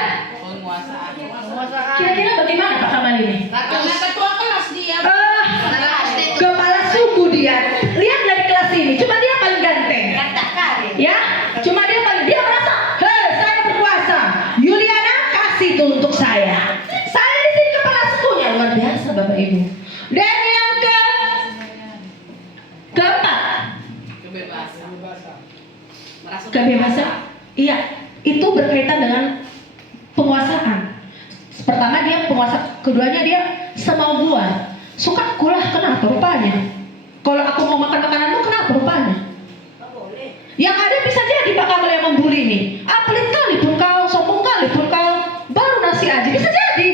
kira-kira bagaimana Pak Kamal ini? Karena ketua kelas dia. Kepala suku dia. Lihat dari kelas ini, cuma dia paling ganteng. Ya, cuma dia merasa, hei saya berkuasa. Yuliana kasih tuh untuk saya. Saya di sini kepala sukunya, luar biasa Bapak Ibu. Dan yang keempat, kebebasan. Iya, itu berkaitan dengan penguasaan. Pertama dia penguasa, keduanya dia semau gua. Suka kulah kenapa rupanya? Kalau aku mau makan makananmu kenapa rupanya? Yang ada bisa jadi Pak Kamal yang membuli ini. Pelit kali pun kau, sombong kali pun kau, baru nasi aja bisa jadi.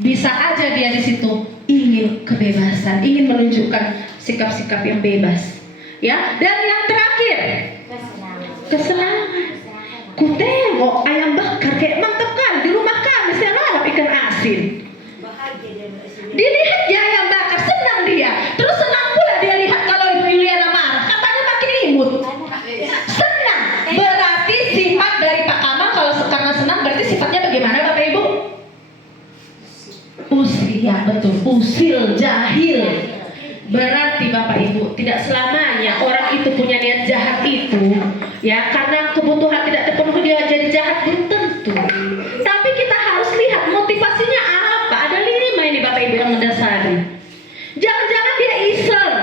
Bisa aja dia di situ ingin kebebasan, ingin menunjukkan sikap-sikap yang bebas. Ya, dan yang terakhir, kesenangan. Ku tengok ayam bakar kayak mantap kan di rumah kami, saya lalap ikan asin. Dilihat ya ayam bakar, senang dia. Terus senang pula dia lihat kalau Ibu Yuliana marah, katanya makin imut. Senang. Berarti sifat dari Pak Kamal kalau karena senang berarti sifatnya bagaimana Bapak Ibu? Usil, ya betul. Usil, jahil. Berarti Bapak Ibu tidak selamanya orang itu punya niat jahat itu ya karena kebutuhan tidak terpenuhi dia jadi jahat, belum tentu. Tapi kita harus lihat motivasinya apa. Ada 5 ini Bapak Ibu yang mendasari. Jangan-jangan dia iseng,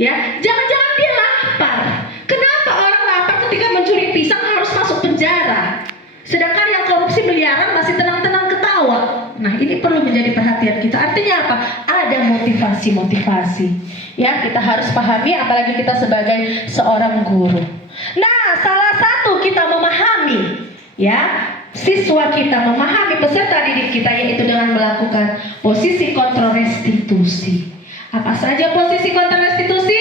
ya. Jangan-jangan dia lapar. Kenapa orang lapar ketika mencuri pisang harus masuk penjara? Sedangkan yang korupsi miliaran masih tenang-tenang ketawa. Nah, ini perlu menjadi perhatian kita. Artinya apa? Ada motivasi-motivasi. Ya, kita harus pahami apalagi kita sebagai seorang guru. Nah, salah satu kita memahami, ya, siswa kita memahami peserta didik kita yaitu dengan melakukan posisi kontrol restitusi. Apa saja posisi kontrol restitusi?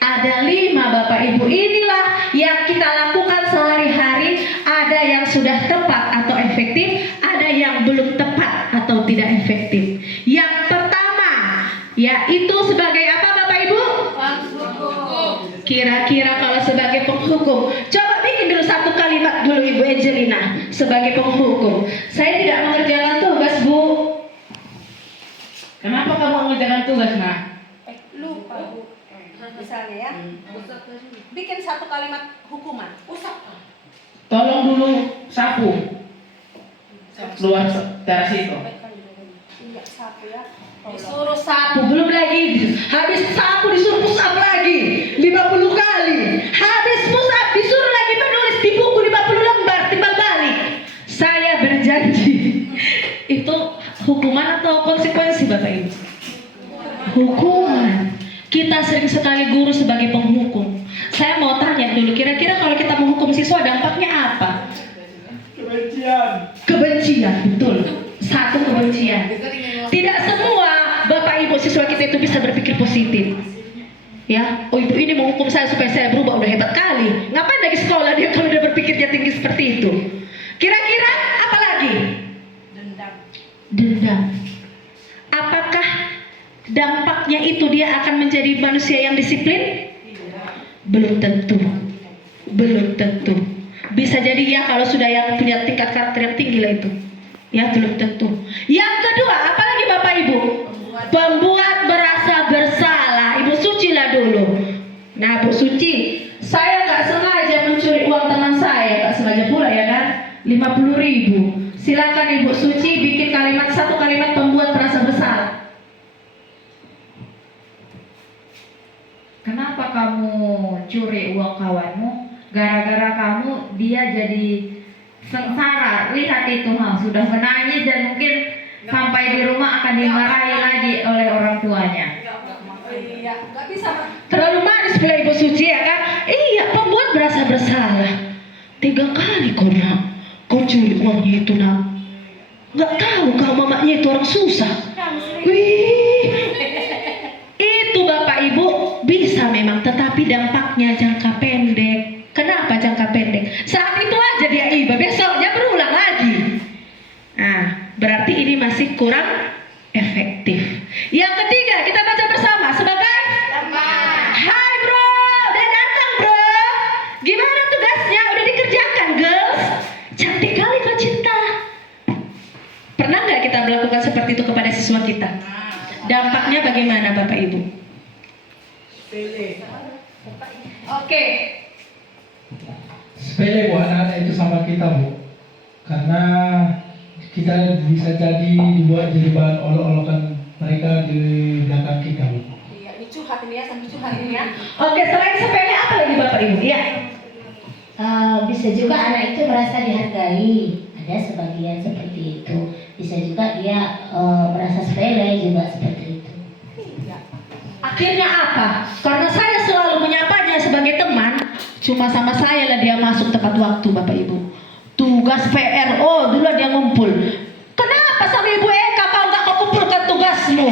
Ada 5 Bapak Ibu. Inilah yang kita lakukan sehari-hari. Ada yang sudah tepat atau efektif, ada yang belum tepat atau tidak efektif. Yang pertama, yaitu sebagai apa Bapak Ibu? Kira-kira kalau sebagai penghukum, coba bikin dulu satu kalimat dulu Ibu Angelina sebagai penghukum. Saya tidak mengerjakan tugas Bu. Kenapa kamu mengerjakan tugas, Nak? Lupa Bu. Misalnya ya, bikin satu kalimat hukuman. Usap. Tolong dulu sapu. Keluar teras itu. Iya, sapu ya. Disuruh sapu, belum lagi habis sapu disuruh pusap lagi 50 kali. Habis pusap disuruh lagi menulis di buku 50 lembar timbal balik. Saya berjanji. Itu hukuman atau konsekuensi Bapak Ibu? Hukuman. Kita sering sekali guru sebagai penghukum. Saya mau tanya dulu, kira-kira kalau kita menghukum siswa dampaknya apa? Kebencian, betul. Satu, kebencian. Tidak semua Bapak Ibu siswa kita itu bisa berpikir positif. Ya, oh Ibu ini menghukum saya supaya saya berubah, udah hebat kali. Ngapain lagi sekolah dia kalau udah berpikirnya tinggi seperti itu? Kira-kira apa lagi? Dendam. Apakah dampaknya itu dia akan menjadi manusia yang disiplin? Belum tentu. Belum tentu. Bisa jadi ya kalau sudah yang punya tingkat karakter yang tinggi lah itu. Ya belum tentu. Yang kedua, apalagi Bapak Ibu? Pembuat merasa bersalah. Ibu Suci lah dulu. Nah Bu Suci, saya nggak sengaja mencuri uang teman saya, nggak sengaja pula ya kan? 50.000. Silakan Ibu Suci bikin satu kalimat pembuat merasa bersalah. kenapa kamu curi uang kawanmu? Gara-gara kamu dia jadi sengsara. Lihat itu, sudah menangis dan mungkin sampai di rumah akan dimarahi lagi oleh orang tuanya. Terlalu manis pula Ibu Suci ya kan? Iya, pembuat merasa bersalah. 3 kali kau curi uangnya itu nak. Nggak tahu kau mamanya itu orang susah. Wih, itu Bapak Ibu bisa memang, tetapi dampaknya jangka pendek. Kenapa jangka pendek? Saat itu aja dia iba, besoknya berulang lagi. Nah, berarti ini masih kurang efektif. Yang ketiga, kita baca bersama sebagai Hai bro, udah datang bro. Gimana tugasnya? Udah dikerjakan girls? Cantik kali kau cinta. Pernah nggak kita melakukan seperti itu kepada siswa kita? Dampaknya bagaimana Bapak Ibu? Oke. Sepele Bu, anak-anak itu sama kita Bu, karena kita bisa jadi dibuat jadi bahan olok-olokan mereka di belakang kita Bu. Iya, ini curhat ini ya, sambil curhat ini ya. Oke, selain sepele apa lagi Bapak Ibu? Iya. Bisa juga anak itu merasa dihargai, ada sebagian seperti itu. Bisa juga dia merasa sepele juga seperti itu. Akhirnya apa? Karena saya selalu menyapanya sebagai teman, cuma sama saya lah dia masuk tepat waktu Bapak Ibu. Tugas PRO dulu dia ngumpul. Kenapa sama Ibu Eka kau nggak kau kumpulkan tugasmu?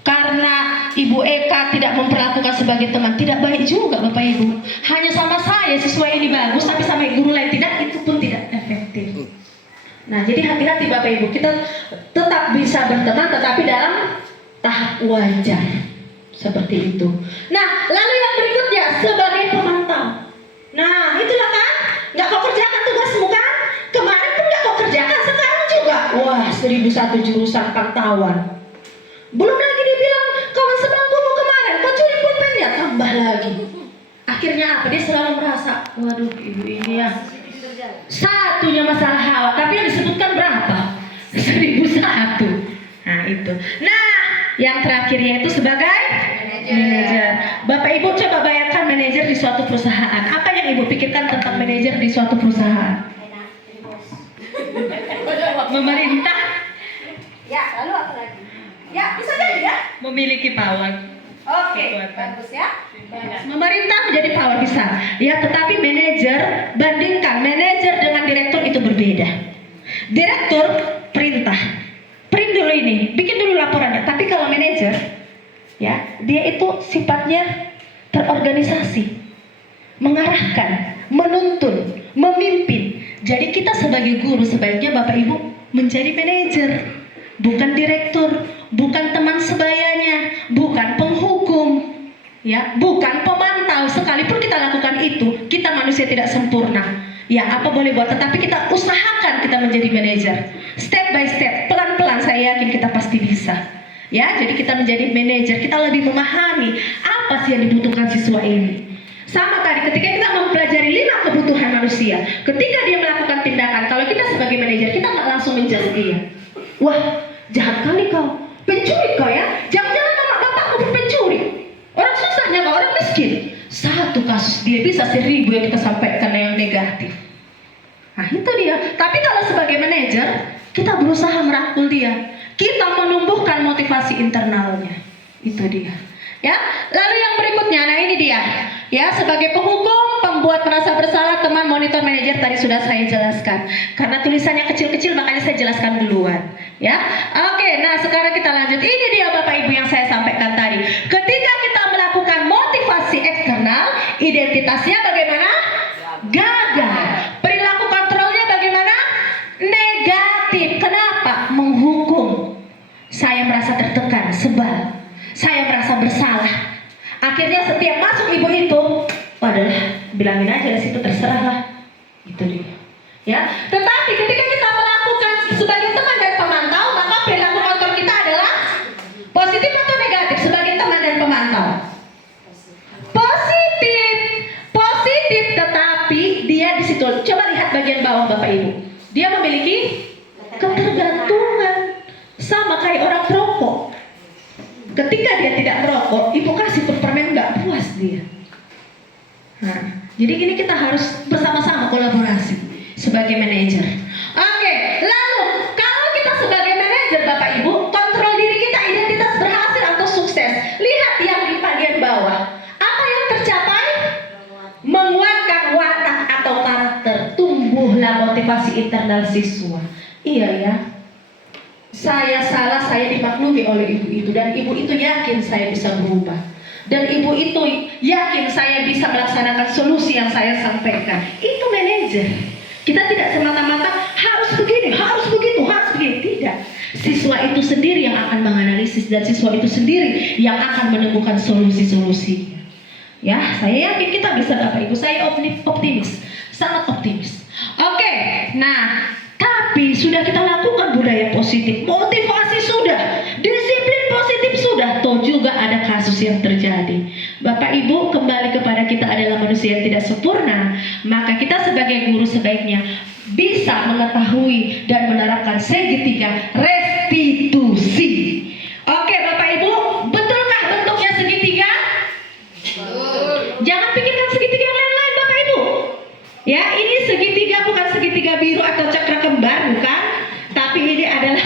Karena Ibu Eka tidak memperlakukan sebagai teman, tidak baik juga Bapak Ibu. Hanya sama saya siswa ini bagus, tapi sama guru lain tidak, itu pun tidak efektif. Nah, jadi hati-hati Bapak Ibu, kita tetap bisa berteman tetapi dalam tahap wajar. Seperti itu. Nah, lalu yang berikutnya sebagai pemantau. Nah, itulah kan, nggak kau kerjakan tugasmu kan? Kemarin pun nggak kau kerjakan, sekarang juga. Wah, 1001 jurusan pantauan. Belum lagi dibilang kawan sebangkumu kemarin, kau curi pulpennya, tambah lagi. Akhirnya apa? Dia selalu merasa, waduh ibu ini ya. Satunya masalah hawa, tapi yang disebutkan berapa? 1001. Nah itu. Nah, yang terakhirnya itu sebagai manajer. Bapak Ibu coba bayangkan manajer di suatu perusahaan. Apa yang Ibu pikirkan tentang manajer di suatu perusahaan? Memerintah. Ya, lalu apa lagi? Ya, bisa jadi ya. Memiliki power. Oke, bagus ya. Memerintah menjadi power bisa. Ya, tetapi manajer, bandingkan manajer dengan direktur itu berbeda. Direktur perintah. Print dulu ini, bikin dulu laporannya. Tapi kalau manajer, ya, dia itu sifatnya terorganisasi, mengarahkan, menuntun, memimpin. Jadi kita sebagai guru sebaiknya Bapak Ibu menjadi manajer, bukan direktur, bukan teman sebayanya, bukan penghukum, ya, bukan pemantau. Sekalipun kita lakukan itu, kita manusia tidak sempurna. Ya, apa boleh buat, tetapi kita usahakan kita menjadi manajer. Step by step, pelan-pelan saya yakin kita pasti bisa. Ya, jadi kita menjadi manajer, kita lebih memahami apa sih yang dibutuhkan siswa ini. Sama tadi ketika kita mempelajari 5 kebutuhan manusia, ketika dia melakukan tindakan, kalau kita sebagai manajer, kita nggak langsung menjudge dia. Wah, jahat kali kau, pencuri kau ya, jangan-jangan mama bapakku pun pencuri. Orang susahnya kau, orang miskin. Satu kasus dia bisa 1000 yang kita sampaikan yang negatif. Nah itu dia. Tapi kalau sebagai manajer, kita berusaha merangkul dia. Kita menumbuhkan motivasi internalnya. Itu dia. Ya, lalu yang berikutnya, nah ini dia. Ya, sebagai penghukum, pembuat merasa bersalah, teman, monitor, manajer tadi sudah saya jelaskan. Karena tulisannya kecil-kecil, makanya saya jelaskan duluan. Ya, oke. Nah, sekarang kita lanjut. Ini dia Bapak Ibu yang saya sampaikan tadi. Ketika kita melakukan motivasi eksternal, identitasnya bagaimana? Gagal. Perilaku kontrolnya bagaimana? Negatif. Kenapa? Menghukum. Saya merasa tertekan, sebal. Saya merasa bersalah. Akhirnya setiap masuk ibu itu, waduh, bilangin aja di situ, terserah lah. Itu dia. Ya. Tetapi ketika kita melakukan sebagai teman dan pemantau, maka perilaku kontrol kita adalah positif atau negatif sebagai teman dan pemantau? Positif. Positif, tetapi dia di situ. Coba lihat bagian bawah Bapak Ibu. Dia memiliki ketergantungan, sama kayak orang perokok. Ketika dia tidak merokok, ibu kasih permen nggak puas dia. Jadi ini kita harus bersama-sama kolaborasi sebagai manajer. Oke, lalu kalau kita sebagai manajer Bapak Ibu, kontrol diri kita, identitas berhasil atau sukses. Lihat yang di bagian bawah. Apa yang tercapai? Menguatkan watak atau karakter. Tumbuhlah motivasi internal siswa. Iya ya. Saya salah, saya dimaklumi oleh ibu itu, dan ibu itu yakin saya bisa berubah. Dan ibu itu yakin saya bisa melaksanakan solusi yang saya sampaikan. Itu manajer. Kita tidak semata-mata harus begini, harus begitu, harus begini. Tidak. Siswa itu sendiri yang akan menganalisis, dan siswa itu sendiri yang akan menemukan solusi-solusinya. Ya, saya yakin kita bisa Bapak Ibu. Saya optimis, sangat optimis. Oke, nah, tapi sudah kita lakukan budaya positif, motivasi sudah, disiplin positif sudah, toh juga ada kasus yang terjadi. Bapak Ibu, kembali kepada kita adalah manusia yang tidak sempurna, maka kita sebagai guru sebaiknya bisa mengetahui dan menerapkan segitiga restitusi. Oke Bapak Ibu, betulkah bentuknya segitiga? Jangan pikirkan segitiga yang lain-lain Bapak Ibu. Ya, ini segitiga bukan segitiga biru atau cakra kembar, bukan. Tapi ini adalah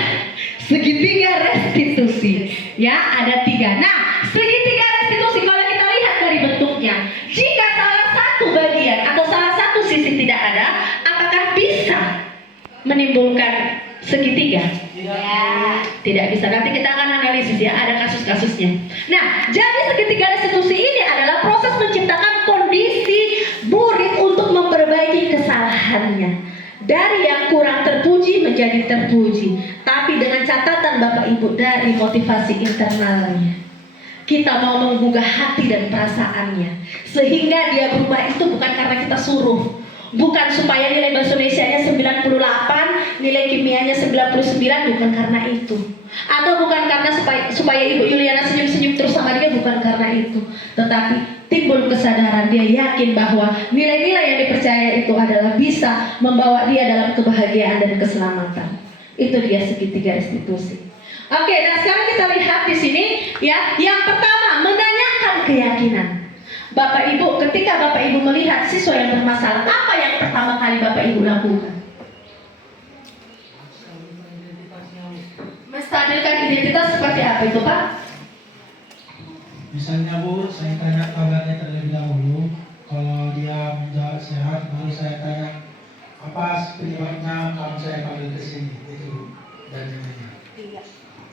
segitiga restitusi. Ya, ada 3. Nah, segitiga restitusi kalau kita lihat dari bentuknya, jika salah satu bagian atau salah satu sisi tidak ada, apakah bisa menimbulkan segitiga? Tidak bisa. Nanti kita akan analisis ya, ada kasus-kasusnya. Nah, jadi segitiga restitusi ini adalah proses menciptakan kondisi murid untuk memperbaiki kesalahannya. Dari yang kurang terpuji menjadi terpuji. Tapi dengan catatan Bapak Ibu, dari motivasi internalnya. Kita mau menggugah hati dan perasaannya. Sehingga dia berubah itu bukan karena kita suruh. Bukan supaya nilai bahasa Indonesianya 98, nilai kimianya 99, bukan karena itu. Atau bukan karena supaya Ibu Yuliana senyum-senyum terus sama dia, bukan karena itu. Tetapi timbul kesadaran, dia yakin bahwa nilai-nilai yang dipercaya itu adalah bisa membawa dia dalam kebahagiaan dan keselamatan. Itu dia segitiga restitusi. Oke, nah sekarang kita lihat di sini ya. Yang pertama, menanyakan keyakinan. Bapak Ibu, ketika Bapak Ibu melihat siswa yang bermasalah, apa yang pertama kali Bapak Ibu lakukan? Menstabilkan identitas seperti apa itu Pak? Misalnya Bu, saya tanya kabarnya terlebih dahulu. Kalau dia menjawab sehat, baru saya tanya apa penyebabnya kamu saya panggil ke sini. Itu dan lainnya.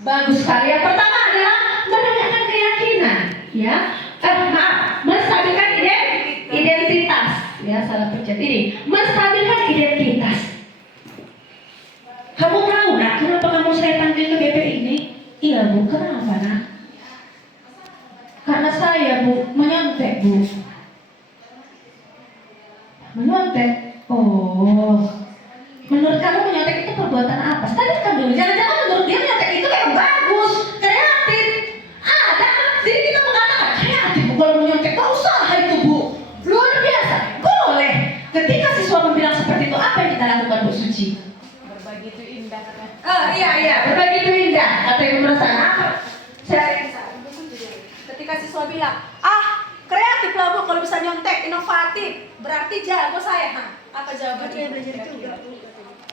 Bagus sekali. Yang pertama adalah menanyakan keyakinan, ya. Menstabilkan identitas. Ya, salah pencet ini. Menstabilkan identitas. Kamu tahu nak, kenapa kamu saya panggil ke BP ini? Iya Bu, kenapa nak? Karena saya Bu, menyontek Bu. Menyontek? Oh, menurut kamu menyontek itu perbuatan apa? Stabilkan dulu, jangan-jangan menurut dia menyontek itu yang bagus, kreatif. Ada, jadi kita mengatakan kreatif Bu, kalau menyontek gak usaha itu Bu. Luar biasa, boleh. Ketika siswa bilang seperti itu, apa yang kita lakukan Bu Suci? Berbagi itu indah katanya. Oh iya, berbagi itu indah. Kata Ibu merasa apa? Ketika siswa bilang, kreatif lah Bu, kalau bisa nyontek, inovatif, berarti jago saya. Apa jawabannya? Belajar juga.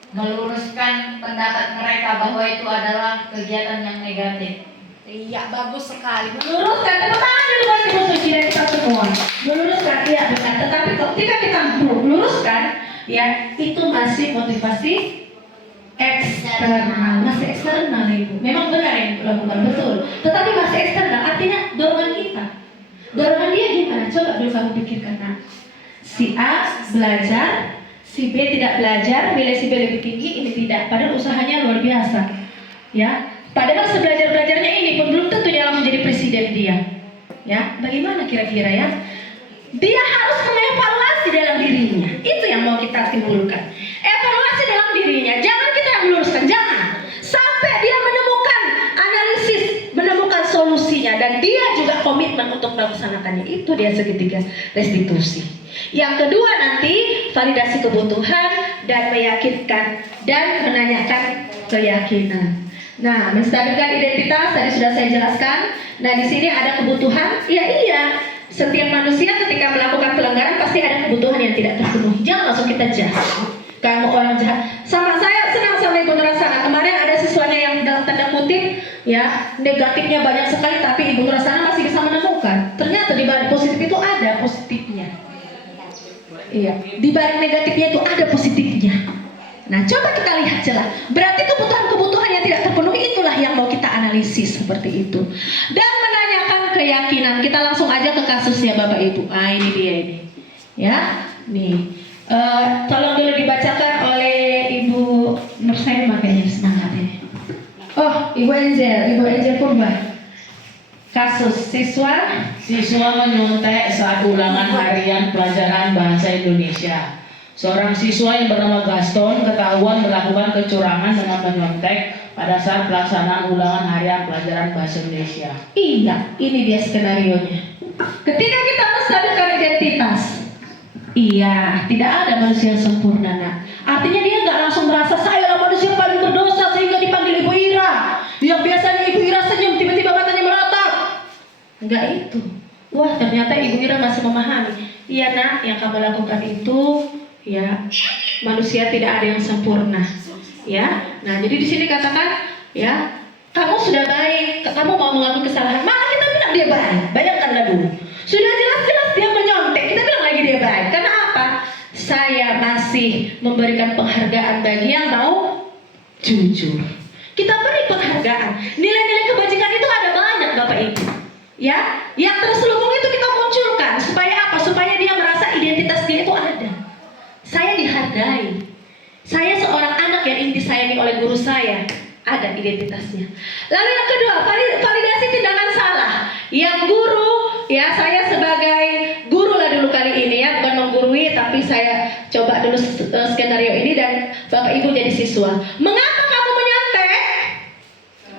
Meluruskan pendapat mereka bahwa itu adalah kegiatan yang negatif. Iya, bagus sekali. Meluruskan, tepuk tangan dulu buat Ibu Suci dan kita semua. Meluruskan, iya benar. Tetapi ketika kita meluruskan, ya itu masih motivasi eksternal, masih eksternal Ibu. Memang benar yang Ibu lakukan, betul. Tetapi masih eksternal, artinya dorongan kita. Dorongan dia gimana? Coba dulu kamu pikirkan nak. Si A belajar, si B tidak belajar, nilai si B lebih tinggi, ini tidak. Padahal usahanya luar biasa, ya. Padahal sebelajar-belajarnya ini pun belum tentu dia menjadi presiden dia, ya. Bagaimana kira-kira ya? Dia harus mengevaluasi dalam dirinya. Itu yang mau kita timbulkan. Evaluasi dalam dirinya. Jangan kita yang meluruskan, jangan. Sampai dia menemukan analisis, menemukan solusinya, dan dia juga komitmen untuk melaksanakannya. Itu dia segitiga restitusi. Yang kedua nanti validasi kebutuhan dan meyakinkan dan menanyakan keyakinan. Nah, menstabilkan identitas tadi sudah saya jelaskan. Nah, di sini ada kebutuhan. Iya. Setiap manusia ketika melakukan pelanggaran pasti ada kebutuhan yang tidak terpenuhi. Jangan langsung kita jahat. Kamu orang jahat. Sama saya senang sama Ibu Nurasana. Kemarin ada siswanya yang dalam tanda kutip ya negatifnya banyak sekali, tapi Ibu Nurasana masih bisa menemukan. Ternyata di balik positif itu ada positifnya. Iya, di balik negatifnya itu ada positifnya. Nah, coba kita lihat jelas. Berarti kebutuhan-kebutuhan yang tidak terpenuhi itulah yang mau kita analisis seperti itu. Dan menanyakan keyakinan. Kita langsung aja ke kasusnya Bapak Ibu. Ah, ini dia ini. Ya, nih. Tolong dulu dibacakan oleh Ibu Nursema, makanya semangat ini. Oh, Ibu Angel Purba. Kasus siswa menyontek saat ulangan harian pelajaran bahasa Indonesia. Seorang siswa yang bernama Gaston ketahuan melakukan kecurangan dengan menyontek pada saat pelaksanaan ulangan harian pelajaran bahasa Indonesia. Iya, ini dia skenarionya. Ketika kita menstabilkan identitas, iya, tidak ada manusia yang sempurna, nak. Artinya dia nggak langsung merasa saya adalah manusia paling berdosa sehingga dipanggil Ibu Ira. Yang biasanya Ibu Ira senyum, tiba-tiba matanya meratap. Enggak itu. Wah, ternyata Ibu Ira masih memahami. Iya, nak, yang kamu lakukan itu, ya, manusia tidak ada yang sempurna. Ya, nah jadi di sini katakan, ya, kamu sudah baik, kamu mau mengakui kesalahan, malah kita bilang dia baik. Bayangkanlah dulu. Sudah jelas-jelas dia menyontek, kita bilang lagi dia baik. Karena apa? Saya masih memberikan penghargaan bagi yang mau jujur. Kita beri penghargaan. Nilai-nilai kebajikan itu ada banyak, Bapak Ibu. Ya, yang terselubung itu kita munculkan. Supaya apa? Supaya dia merasa identitas dia itu ada. Saya dihargai. Saya seorang anak yang disayangi oleh guru saya. Ada identitasnya. Lalu yang kedua, validasi tindakan salah. Yang guru, ya saya sebagai guru lah dulu kali ini ya, bukan menggurui, tapi saya coba dulu skenario ini dan Bapak Ibu jadi siswa. Mengapa kamu menyontek?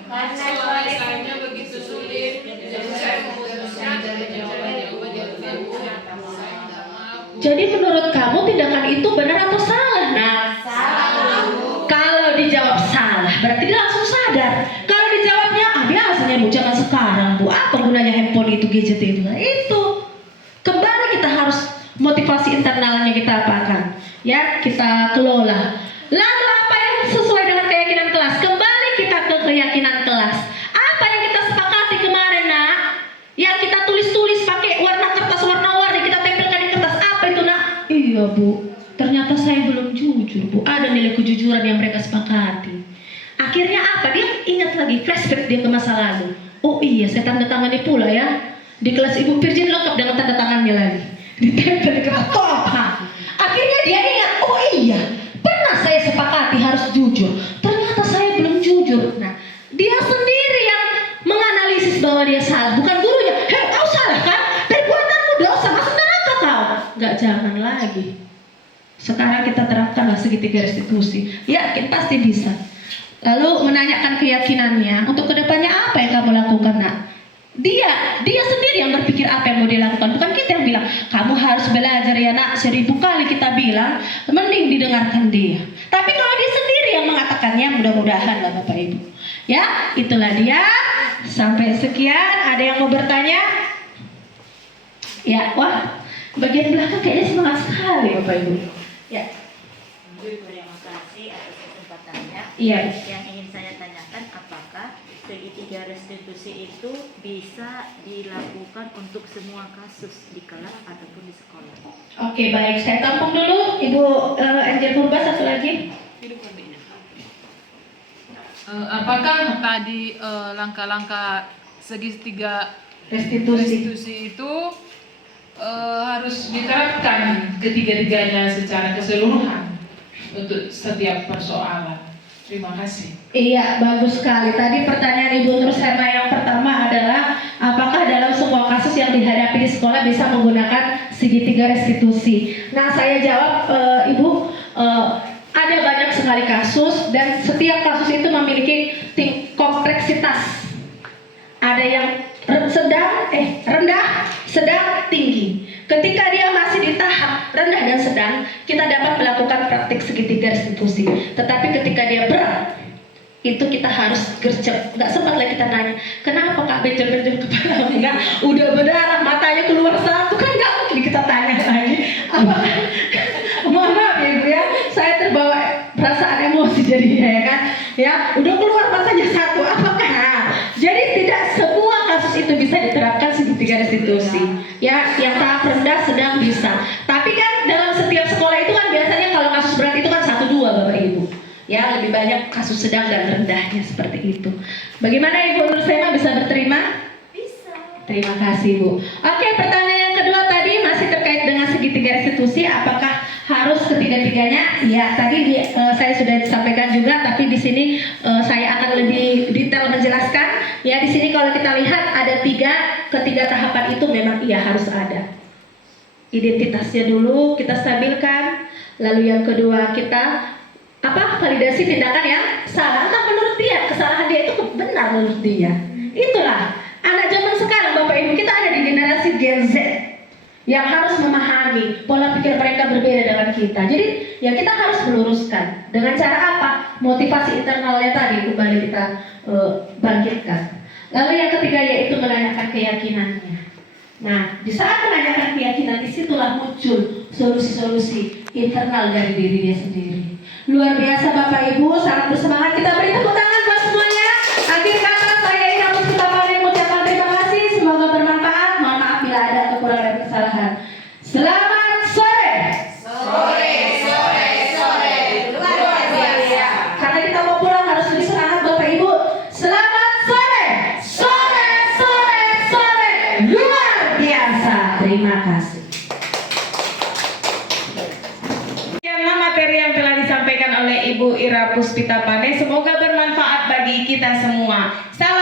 Karena kualitasnya begitu sulit. Jadi saya memutuskan dari jawaban Jadi menurut kamu tindakan itu benar atau salah? Nah, salah. kalau dijawab salah, berarti dia langsung sadar. Kalau dijawabnya, biasanya Bu, jangan sekarang Bu, apa gunanya handphone itu, gadget itu? Nah, itu. Kembali kita harus motivasi internalnya kita apakan? Ya, kita kelola. Lalu apa yang sesuai dengan keyakinan kelas? Kembali kita ke keyakinan kelas. Apa yang kita sepakati kemarin, nak? Yang kita tulis-tulis pakai warna kertas warna-warni, kita tempelkan di kertas. Apa itu, nak? Iya, Bu. Ternyata saya belum jujur, Bu. Ada nilai kejujuran yang mereka sepakati. Akhirnya apa? Dia ingat lagi, flashback dia ke masa lalu. Oh iya, saya tanda tangani pula ya. Di kelas Ibu Virgin lengkap dengan tanda tangannya lagi. Ditempel di kertas. Oh, apa? Akhirnya dia ingat, oh iya, pernah saya sepakati harus jujur. Ternyata saya belum jujur. Nah, dia sendiri yang menganalisis bahwa dia salah, bukan gurunya. Hei, kau salah kan? Perbuatanmu dosa, masuk neraka kau. Enggak, jangan lagi. Sekarang kita terapkanlah segitiga restitusi. Yakin pasti bisa. Lalu menanyakan keyakinannya, untuk kedepannya apa yang kamu lakukan, nak? Dia sendiri yang berpikir apa yang mau dia lakukan, bukan kita yang bilang kamu harus belajar ya nak. 1000 kali kita bilang, mending didengarkan dia. Tapi kalau dia sendiri yang mengatakannya, mudah-mudahan lah Bapak Ibu. Ya, itulah dia. Sampai sekian. Ada yang mau bertanya? Ya, wah, bagian belakang kayaknya semangat sekali Bapak Ibu. Ya. Terima kasih atas kesempatannya. Iya. Yang ingin saya tanyakan, apakah segitiga restitusi itu bisa dilakukan untuk semua kasus di kelas ataupun di sekolah? Oke, baik. Saya tampung dulu. Ibu Angel Purba, satu lagi. Apakah tadi langkah-langkah segitiga restitusi itu harus diterapkan ketiga-tiganya secara keseluruhan untuk setiap persoalan? Terima kasih. Iya, bagus sekali. Tadi pertanyaan Ibu Nursema yang pertama adalah apakah dalam semua kasus yang dihadapi di sekolah bisa menggunakan segitiga restitusi? Nah, saya jawab, Ibu, ada banyak sekali kasus dan setiap kasus itu memiliki kompleksitas. Ada yang rendah, sedang, tinggi. Ketika dia masih di tahap rendah dan sedang, kita dapat melakukan praktik segitiga restitusi. Tetapi ketika dia berat, itu kita harus gercep. Nggak sempat lagi kita nanya, kenapa Kak benjol-benjol kepala? Enggak, udah berdarah, matanya keluar segitiga restitusi. Ya, yang tahap rendah sedang bisa. Tapi kan dalam setiap sekolah itu kan biasanya kalau kasus berat itu kan 1-2 Bapak Ibu. Ya, lebih banyak kasus sedang dan rendahnya seperti itu. Bagaimana Ibu Nur Sema, bisa berterima? Bisa. Terima kasih Bu. Oke, pertanyaan yang kedua tadi masih terkait dengan segitiga restitusi. Apakah harus ketiga-tiganya? Ya, tadi saya sudah sampaikan juga, tapi di sini saya akan lebih detail menjelaskan. Ya, di sini kalau kita lihat ada ketiga tahapan itu memang iya harus ada. Identitasnya dulu kita stabilkan, lalu yang kedua kita validasi tindakan yang salah. Entah menurut dia kesalahan dia itu benar menurut dia. Itulah anak zaman sekarang Bapak Ibu, kita ada di generasi Gen Z yang harus memahami pola pikir mereka berbeda dengan kita. Jadi ya kita harus meluruskan dengan cara apa? Motivasi internalnya tadi kembali kita bangkitkan. Lalu yang ketiga yaitu menanyakan keyakinannya. Nah, di saat menanyakan keyakinan, disitulah muncul solusi-solusi internal dari diri dia sendiri. Luar biasa Bapak Ibu, sangat bersemangat. Kita beri tepuk tangan buat semuanya. Akhir kata saya ingin kita paling mengucapkan terima kasih. Semoga bermanfaat. Mohon maaf bila ada kekurangan dan kesalahan. Selamat sore. Luar biasa. Karena kita mau pulang harus lebih semangat Bapak Ibu. Selamat sore. Luar biasa. Terima kasih. Sekianlah materi yang telah disampaikan oleh Ibu Ira Puspita Pane. Semoga bermanfaat bagi kita semua. Salam